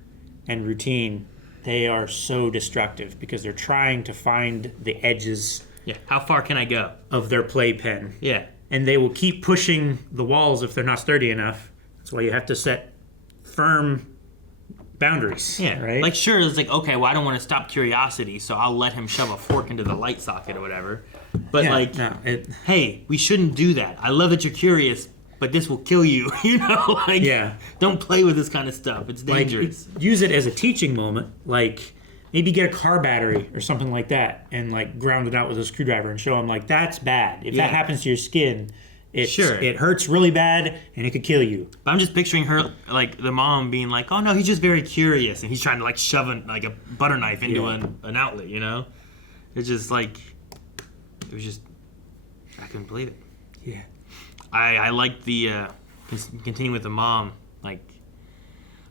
and routine, they are so destructive because they're trying to find the edges. Yeah. How far can I go? Of their playpen. Yeah. And they will keep pushing the walls if they're not sturdy enough. That's why you have to set firm boundaries. Yeah, right. Like, sure, it's like, okay, well, I don't want to stop curiosity, so I'll let him shove a fork into the light socket or whatever. But, Yeah, like, no, hey, we shouldn't do that. I love that you're curious, but this will kill you, you know? Like, Yeah. don't play with this kind of stuff. It's dangerous. Like, use it as a teaching moment. Like, maybe get a car battery or something like that and, like, ground it out with a screwdriver and show them, like, that's bad. If that happens to your skin, it hurts really bad and it could kill you. But I'm just picturing her, like, the mom being like, oh, no, he's just very curious, and he's trying to, like, shove like a butter knife into an outlet, you know? It's just, like, it was just, I couldn't believe it. Yeah. I liked the, continuing with the mom, like,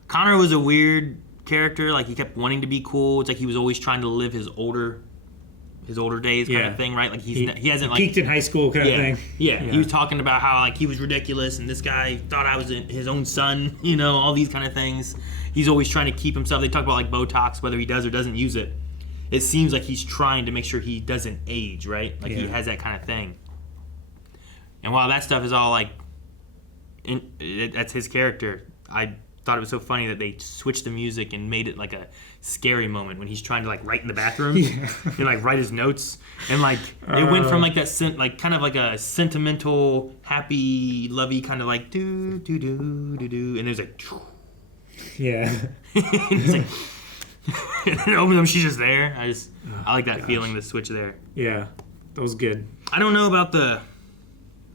Connor was a weird character. Like, he kept wanting to be cool. It's like he was always trying to live his older days kind of thing, right? Like, he hasn't, like... peaked in high school kind of thing. Yeah, he was talking about how, like, he was ridiculous, and this guy thought I was his own son, you know, all these kind of things. He's always trying to keep himself... They talk about, like, Botox, whether he does or doesn't use it. It seems like he's trying to make sure he doesn't age, right? Like, he has that kind of thing. And while that stuff is all, like... that's his character, I thought it was so funny that they switched the music and made it, like, a scary moment when he's trying to, like, write in the bathroom and, like, write his notes. And, like, it went from, like, that kind of like a sentimental, happy, lovey kind of, like, do do do do do, and there's like yeah. And he's like and then opens them, she's just there. I like that feeling, the switch there. Yeah, that was good. I don't know about the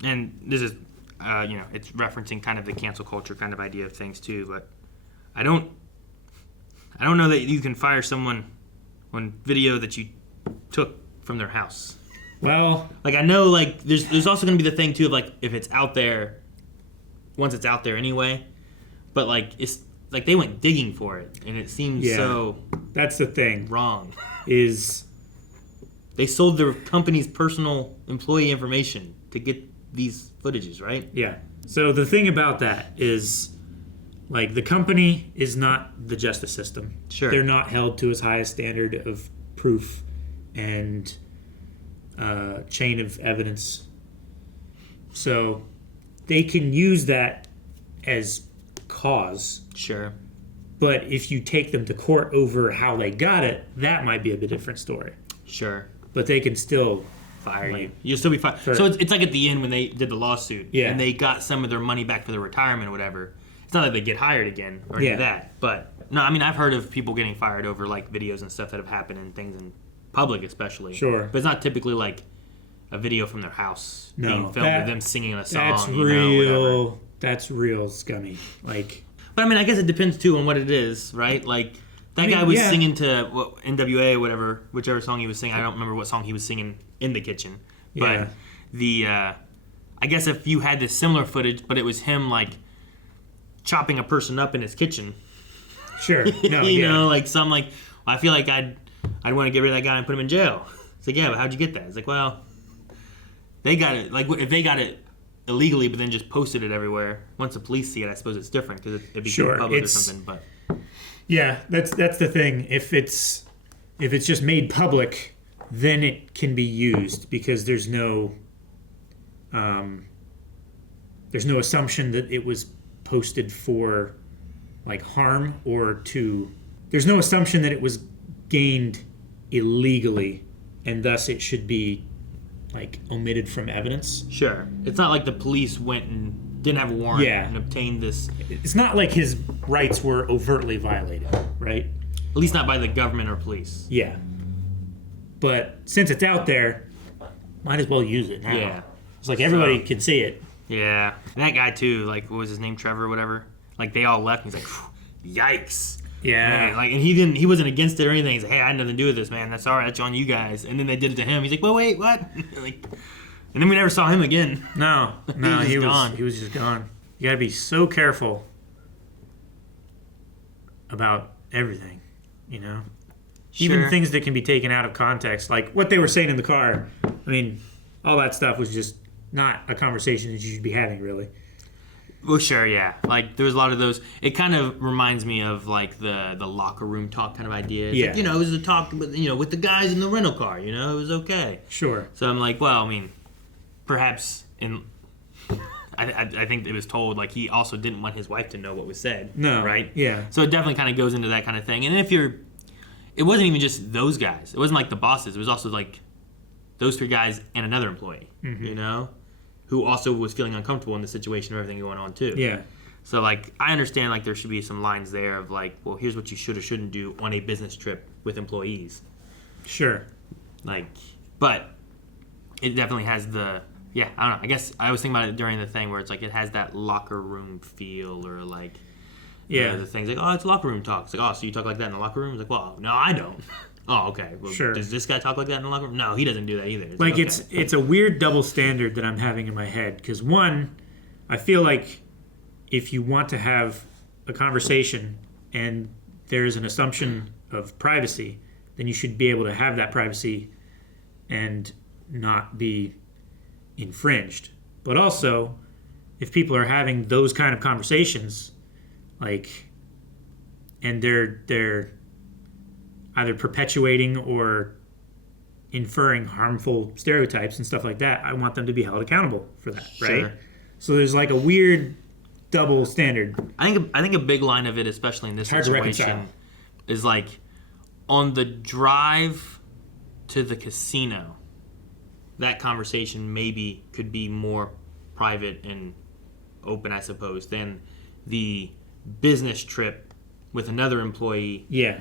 and this is, it's referencing kind of the cancel culture kind of idea of things too. But I don't know that you can fire someone on video that you took from their house. Well, like I know, like there's also going to be the thing too of like if it's out there, once it's out there anyway. But like it's like they went digging for it, and it seems so. That's the thing. Wrong is they sold their company's personal employee information to get these footages, right? Yeah. So the thing about that is, like, the company is not the justice system. Sure. They're not held to as high a standard of proof and chain of evidence. So they can use that as cause. Sure. But if you take them to court over how they got it, that might be a bit different story. Sure. But they can still fire you. You'll still be fired. So it's like at the end when they did the lawsuit, and they got some of their money back for their retirement or whatever. It's not like they get hired again or any of that. But no, I mean I've heard of people getting fired over like videos and stuff that have happened and things in public, especially. Sure. But it's not typically like a video from their house being filmed of them singing a song. That's real. whatever. That's real scummy. Like. But I mean, I guess it depends too on what it is, right? Like that guy was singing to NWA or whatever, whichever song he was singing. I don't remember what song he was singing in the kitchen. But I guess if you had this similar footage, but it was him like chopping a person up in his kitchen. Sure. No, you know, like some like I feel like I'd want to get rid of that guy and put him in jail. It's like, yeah, but how'd you get that? It's like, well, they got it. Like if they got it illegally, but then just posted it everywhere. Once the police see it, I suppose it's different because it'd be public or something. But yeah, that's the thing. If it's just made public, then it can be used because there's no assumption that it was posted for like harm or to. There's no assumption that it was gained illegally, and thus it should be like omitted from evidence. Sure. It's not like the police went and didn't have a warrant and obtained this. It's not like his rights were overtly violated, right? At least not by the government or police. Yeah. But since it's out there, might as well use it now. Yeah. It's like everybody can see it. Yeah. And that guy too, like what was his name, Trevor or whatever? Like they all left and he's like, yikes. Yeah. Man, like, and he wasn't against it or anything. He's like, hey, I had nothing to do with this, man. That's all right. That's on you guys. And then they did it to him. He's like, well, wait, what? Like, and then we never saw him again. No, he was gone. He was just gone. You gotta be so careful about everything, you know? Sure. Even things that can be taken out of context, like what they were saying in the car. I mean, all that stuff was just not a conversation that you should be having, really. Well, sure, yeah. Like, there was a lot of those. It kind of reminds me of, like, the locker room talk kind of idea. It's like, it was a talk, with the guys in the rental car, it was okay. Sure. So I'm like, well, I mean, perhaps I think it was told, like, he also didn't want his wife to know what was said. No. Right? Yeah. So it definitely kind of goes into that kind of thing. And if it wasn't even just those guys. It wasn't like the bosses. It was also, like, those three guys and another employee, who also was feeling uncomfortable in the situation and everything going on too. Yeah. So like I understand like there should be some lines there of like, well, here's what you should or shouldn't do on a business trip with employees. Sure. Like, but it definitely has I don't know. I guess I was thinking about it during the thing where it's like it has that locker room feel or like the things like, oh, it's locker room talk. It's like, oh, so you talk like that in the locker room? It's like, well, no, I don't. Oh, okay. Well, sure. Does this guy talk like that in the locker room? No, he doesn't do that either. Like okay. It's a weird double standard that I'm having in my head. Because one, I feel like if you want to have a conversation and there's an assumption of privacy, then you should be able to have that privacy and not be infringed. But also, if people are having those kind of conversations, like, and they're either perpetuating or inferring harmful stereotypes and stuff like that, I want them to be held accountable for that, right? Sure. So there's like a weird double standard. I think a big line of it, especially in this situation, is like on the drive to the casino, that conversation maybe could be more private and open, I suppose, than the business trip with another employee. Yeah.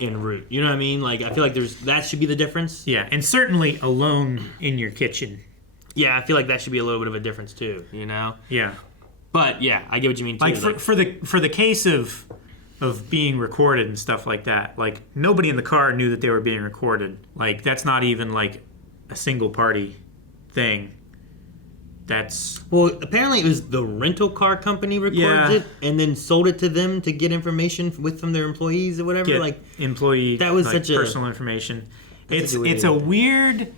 En route, you know what I mean? Like, I feel like that should be the difference. Yeah, and certainly alone in your kitchen Yeah, I feel like that should be a little bit of a difference too, you know? Yeah. But yeah, I get what you mean too. Like for the case of being recorded and stuff like that, like nobody in the car knew that they were being recorded. Like that's not even like a single party thing. That's well, apparently it was the rental car company recorded it and then sold it to them to get information from their employees or whatever. Like employee, that was like, such personal information. It's a weird,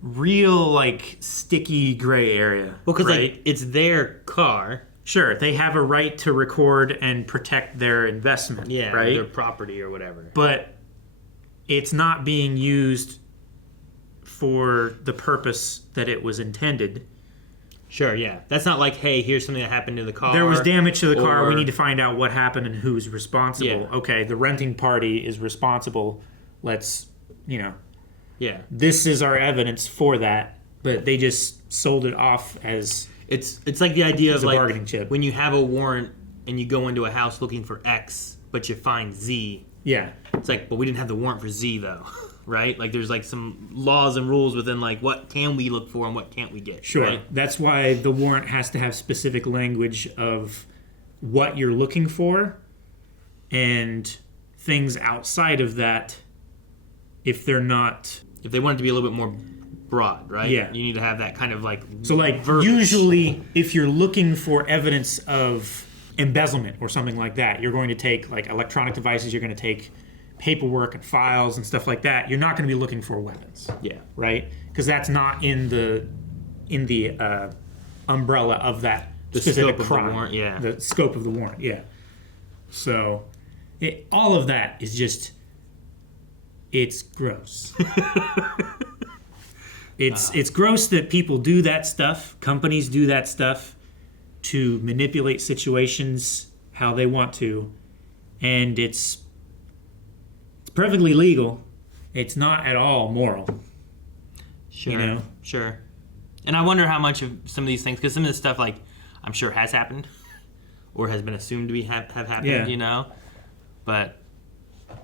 real like sticky gray area. Well, because right? like it's their car. Sure, they have a right to record and protect their investment. Yeah, right? Their property or whatever. But it's not being used for the purpose that it was intended. Sure, yeah. That's not like, hey, here's something that happened to the car. There was damage to the car. We need to find out what happened and who's responsible. Yeah. Okay, the renting party is responsible. Let's, Yeah. This is our evidence for that. But they just sold it off as it's like the idea of a like bargaining chip. When you have a warrant and you go into a house looking for X, but you find Z. Yeah. It's like, but we didn't have the warrant for Z though. Right? Like there's like some laws and rules within like what can we look for and what can't we get. Sure. Right? That's why the warrant has to have specific language of what you're looking for, and things outside of that, if they're not... If they want it to be a little bit more broad, right? Yeah. You need to have that kind of like... So like verbiage. Usually if you're looking for evidence of embezzlement or something like that, you're going to take like electronic devices, you're going to take paperwork and files and stuff like that. You're not going to be looking for weapons. Yeah. Right? Because that's not in the umbrella of that specific scope crime. of the warrant, yeah. The scope of the warrant, yeah. So all of that is just, it's gross. It's gross that people do that stuff, companies do that stuff to manipulate situations how they want to, and it's perfectly legal. It's not at all moral. Sure. Sure. And I wonder how much of some of these things, because some of this stuff, like, I'm sure has happened or has been assumed to be have happened, But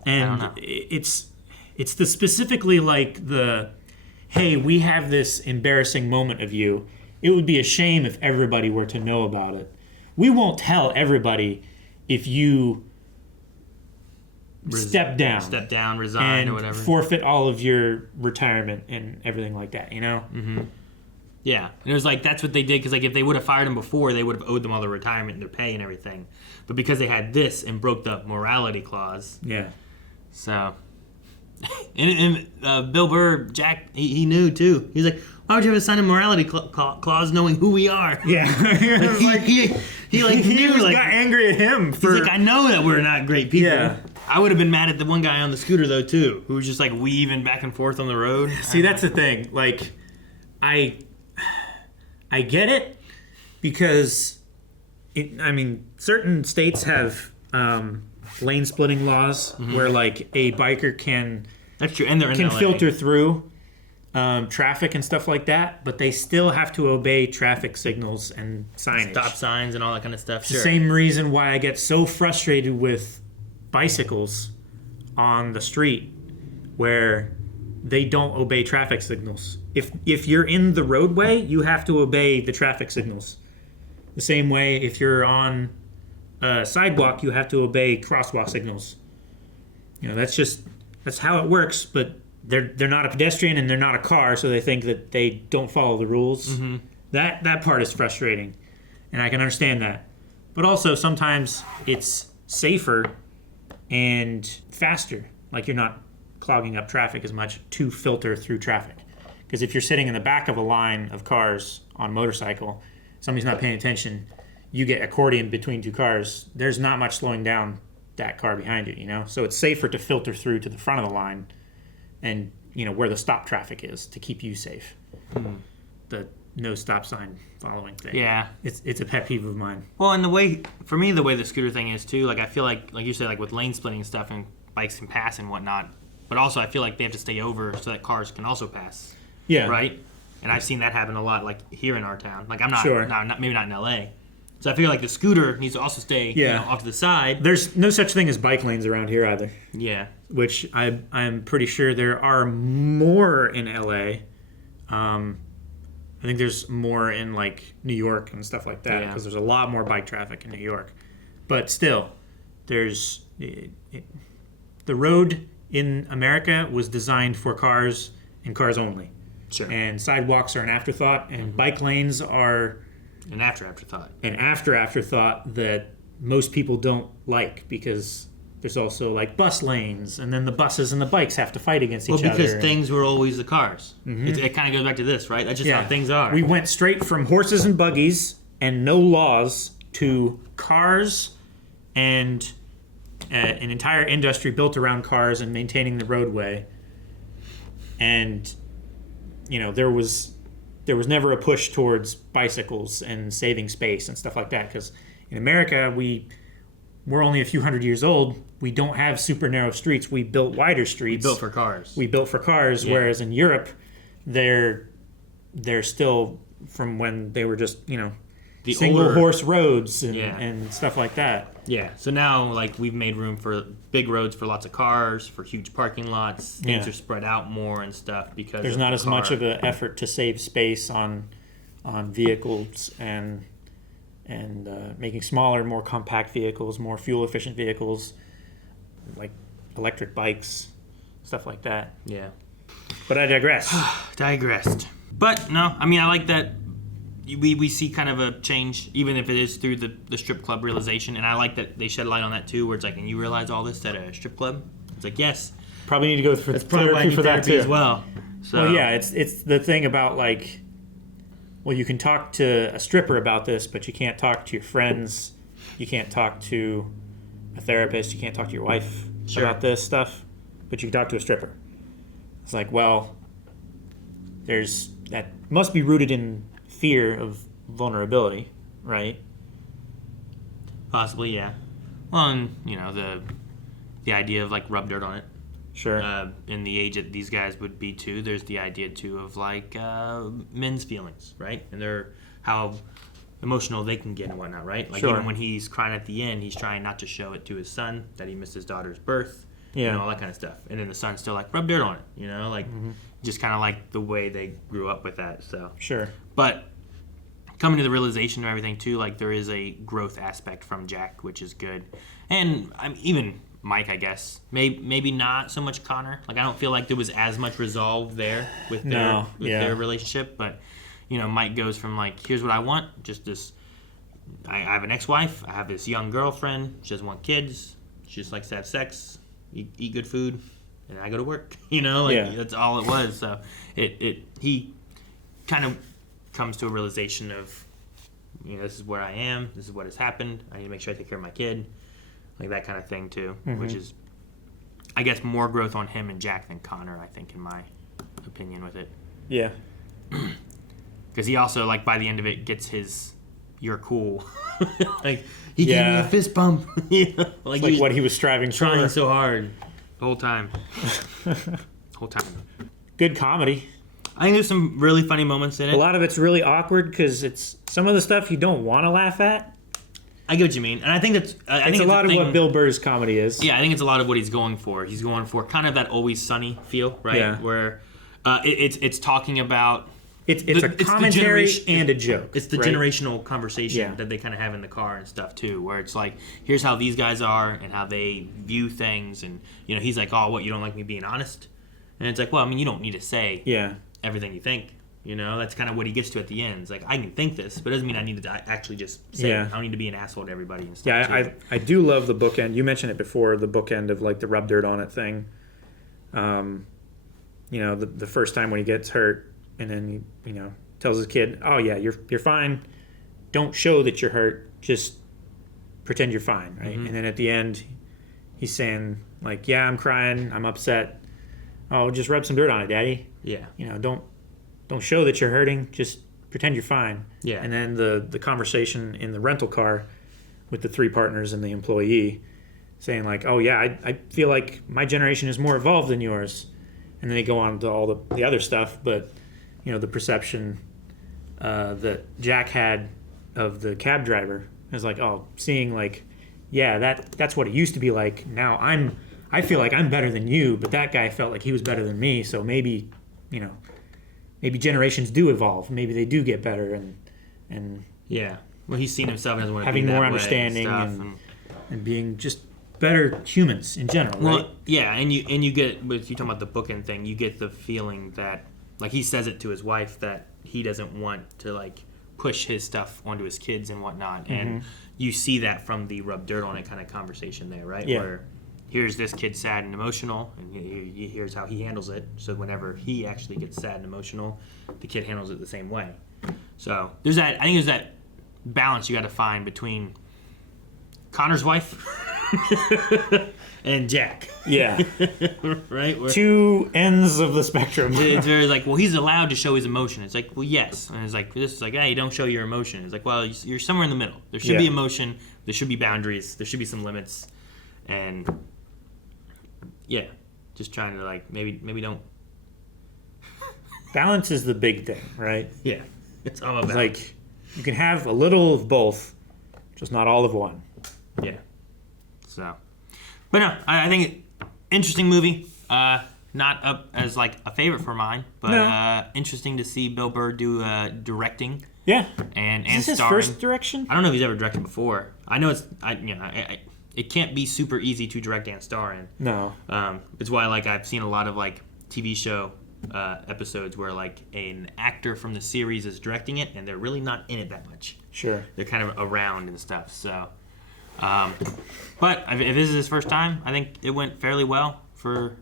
and I don't know. It's the specifically like the, hey, we have this embarrassing moment of you. It would be a shame if everybody were to know about it. We won't tell everybody if you step down, resign, and or whatever. Forfeit all of your retirement and everything like that, Mm-hmm. Yeah. And it was like, that's what they did, because like if they would have fired them before, they would have owed them all their retirement and their pay and everything. But because they had this and broke the morality clause. Yeah. So... And Bill Burr, Jack, he knew too. He's like, why would you have to sign a morality clause knowing who we are? Yeah. he got angry at him. He's like, I know that we're not great people. Yeah. I would have been mad at the one guy on the scooter though too, who was just like weaving back and forth on the road. See, that's the thing. Like, I get it because, certain states have lane splitting laws where like a biker can that's true, and they're in can LA. filter through traffic and stuff like that, but they still have to obey traffic signals and signage, stop signs and all that kind of stuff. It's the same reason why I get so frustrated with bicycles on the street where they don't obey traffic signals. If you're in the roadway, you have to obey the traffic signals. The same way if you're on a sidewalk, you have to obey crosswalk signals. That's how it works, but they're not a pedestrian and they're not a car, so they think that they don't follow the rules. Mm-hmm. That part is frustrating, and I can understand that. But also sometimes it's safer and faster, like you're not clogging up traffic as much to filter through traffic. Because if you're sitting in the back of a line of cars on a motorcycle, somebody's not paying attention, you get accordion between two cars, there's not much slowing down that car behind you, So it's safer to filter through to the front of the line and, where the stop traffic is to keep you safe. The no stop sign following thing. Yeah. It's a pet peeve of mine. Well, and the way the scooter thing is too, like I feel like you said, like with lane splitting and stuff and bikes can pass and whatnot, but also I feel like they have to stay over so that cars can also pass. Yeah. Right? And I've seen that happen a lot, like here in our town. Like I'm not, Sure. maybe not in LA. So I feel like the scooter needs to also stay off to the side. There's no such thing as bike lanes around here either. Yeah. Which I'm pretty sure there are more in LA. I think there's more in like New York and stuff like that Yeah. because there's a lot more bike traffic in New York. But still, there's the road in America was designed for cars and cars only. Sure. And sidewalks are an afterthought, and bike lanes are an afterthought. An afterthought that most people don't like because there's also like bus lanes, and then the buses and the bikes have to fight against each other. Well, because things were always the cars. Mhm. It kind of goes back to this, right? That's just how things are. We went straight from horses and buggies and no laws to cars and an entire industry built around cars and maintaining the roadway. And there was never a push towards bicycles and saving space and stuff like that because in America we're only a few hundred years old. We don't have super narrow streets. We built wider streets. Built for cars. We built for cars, Yeah. whereas in Europe, they're still from when they were just The single older- horse roads and, Yeah. and stuff like that. Yeah. So now, like, we've made room for big roads for lots of cars, for huge parking lots. Things Yeah. are spread out more and stuff because There's of not the as much car. of an effort to save space on vehicles and making smaller, more compact vehicles, more fuel efficient vehicles, like electric bikes, stuff like that. Yeah. But I digress. Digressed. But no, I mean, I like that we see kind of a change, even if it is through the strip club realization. And I like that they shed light on that too, where it's like, and you realize all this at a strip club? It's like, yes. Probably need to go for That's probably why I therapy need for that therapy too as well. So Well, yeah, it's the thing about like, well, you can talk to a stripper about this, but you can't talk to your friends. You can't talk to a therapist. You can't talk to your wife Sure. about this stuff, but you can talk to a stripper. It's like, well, that must be rooted in fear of vulnerability, right? Possibly, yeah. Well, and the idea of like rub dirt on it. Sure. In the age that these guys would be too, there's the idea too of like men's feelings, right? And how emotional they can get and whatnot, right? Like Sure. even when he's crying at the end, he's trying not to show it to his son that he missed his daughter's birth, Yeah. all that kind of stuff. And then the son's still like rub dirt on it, like Mhm. just kind of like the way they grew up with that. So Sure. but coming to the realization of everything too, like there is a growth aspect from Jack, which is good, and even Mike, I guess, maybe not so much Connor. Like I don't feel like there was as much resolve there with their relationship, but Mike goes from like, here's what I want, just this. I have an ex-wife, I have this young girlfriend, she doesn't want kids, she just likes to have sex, eat good food, and I go to work. That's all it was. So he kind of comes to a realization of, this is where I am, this is what has happened, I need to make sure I take care of my kid, like that kind of thing too, which is, I guess, more growth on him and Jack than Connor, I think, in my opinion with it. Yeah. Because he also, like, by the end of it, gets his, you're cool. Like, he gave me a fist bump. Like what he was striving for. Trying so hard the whole time. Good comedy. I think there's some really funny moments in it. A lot of it's really awkward because it's some of the stuff you don't want to laugh at. I get what you mean, and I think that's. I think it's a lot of thing, what Bill Burr's comedy is. Yeah, I think it's a lot of what he's going for. He's going for kind of that Always Sunny feel, right? Yeah. Where it's talking about. It's a commentary and a joke. It's the right? generational conversation Yeah. that they kind of have in the car and stuff too, where it's like, here's how these guys are and how they view things, and he's like, oh, what, you don't like me being honest? And it's like, well, I mean, you don't need to say everything you think. That's kind of what he gets to at the end. It's like, I can think this, but it doesn't mean I need to actually just say it. I don't need to be an asshole to everybody and stuff. Yeah, I do love the bookend. You mentioned it before, the bookend of like the rub dirt on it thing. The first time when he gets hurt, and then he tells his kid, "Oh yeah, you're fine. Don't show that you're hurt. Just pretend you're fine, right?" Mhm. And then at the end, he's saying like, "Yeah, I'm crying. I'm upset. Oh, just rub some dirt on it, Daddy. Yeah. Don't show that you're hurting. Just pretend you're fine." Yeah. And then the conversation in the rental car with the three partners and the employee saying like, "Oh yeah, I feel like my generation is more evolved than yours." And then they go on to all the other stuff, but the perception that Jack had of the cab driver is like, oh, seeing like, yeah, that's what it used to be like. Now I feel like I'm better than you, but that guy felt like he was better than me. So maybe maybe generations do evolve. Maybe they do get better and yeah. Well, he's seen himself and doesn't want to having be that more way understanding and, and being just better humans in general, well, right? yeah, and you get, with you talking about the bookend thing, you get the feeling that, like, he says it to his wife that he doesn't want to, like, push his stuff onto his kids and whatnot, and you see that from the rub dirt on it kind of conversation there, right? Yeah. Where here's this kid sad and emotional, and here's how he handles it. So whenever he actually gets sad and emotional, the kid handles it the same way. So there's that. I think there's that balance you got to find between Connor's wife and Jack. Yeah. Right? Two ends of the spectrum. It's very like, well, he's allowed to show his emotion. It's like, well, yes. And it's like, this is like, hey, don't show your emotion. It's like, well, you're somewhere in the middle. There should be emotion. There should be boundaries. There should be some limits. And yeah, just trying to, like, maybe don't. Balance is the big thing, right? Yeah. It's all about like, you can have a little of both, just not all of one. Yeah. So, but no, I think interesting movie. Not up as like a favorite for mine, but interesting to see Bill Burr do directing. Yeah. And Is this his starring. first direction? I don't know if he's ever directed before. I know it can't be super easy to direct and star in. No. It's why, like, I've seen a lot of, like, TV show episodes where, like, an actor from the series is directing it and they're really not in it that much. Sure. They're kind of around and stuff. So, but if this is his first time, I think it went fairly well.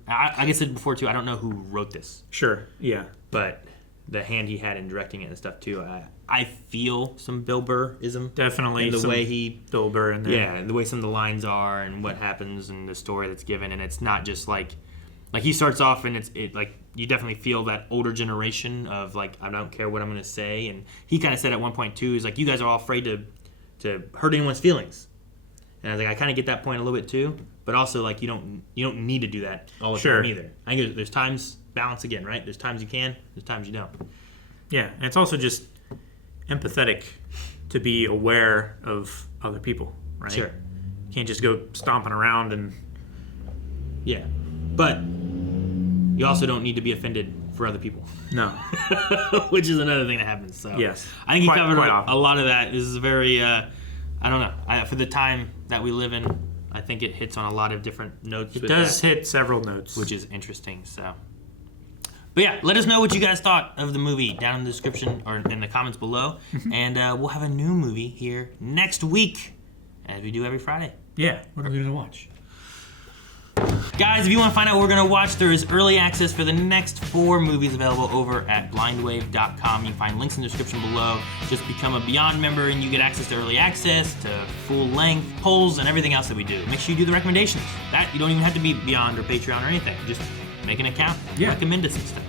I guess I said before too, I don't know who wrote this. Sure. Yeah. But the hand he had in directing it and stuff too, I feel some Bill Burr-ism. Definitely. In the way he Bill Burr in there. Yeah, the way some of the lines are and what happens and the story that's given, and it's not just like he starts off and it like you definitely feel that older generation of like, I don't care what I'm gonna say, and he kind of said at one point too, is like, you guys are all afraid to hurt anyone's feelings, and I was like, I kind of get that point a little bit too, but also like you don't need to do that all the time either. I think there's times, balance again, right? There's times you can, there's times you don't. Yeah, and it's also just empathetic to be aware of other people, right? Sure. You can't just go stomping around and... Yeah, but you also don't need to be offended for other people. No. Which is another thing that happens. So yes. I think he covered a lot of that. This is very, I don't know. For the time that we live in, I think it hits on a lot of different notes. It does hit several notes. Which is interesting, so... But yeah, let us know what you guys thought of the movie down in the description or in the comments below. And we'll have a new movie here next week, as we do every Friday. Yeah, what are we going to watch? Guys, if you want to find out what we're going to watch, there is early access for the next 4 movies available over at blindwave.com. You can find links in the description below. Just become a Beyond member and you get access to early access, to full-length polls, and everything else that we do. Make sure you do the recommendations. That you don't even have to be Beyond or Patreon or anything. Just make an account, recommend us some stuff.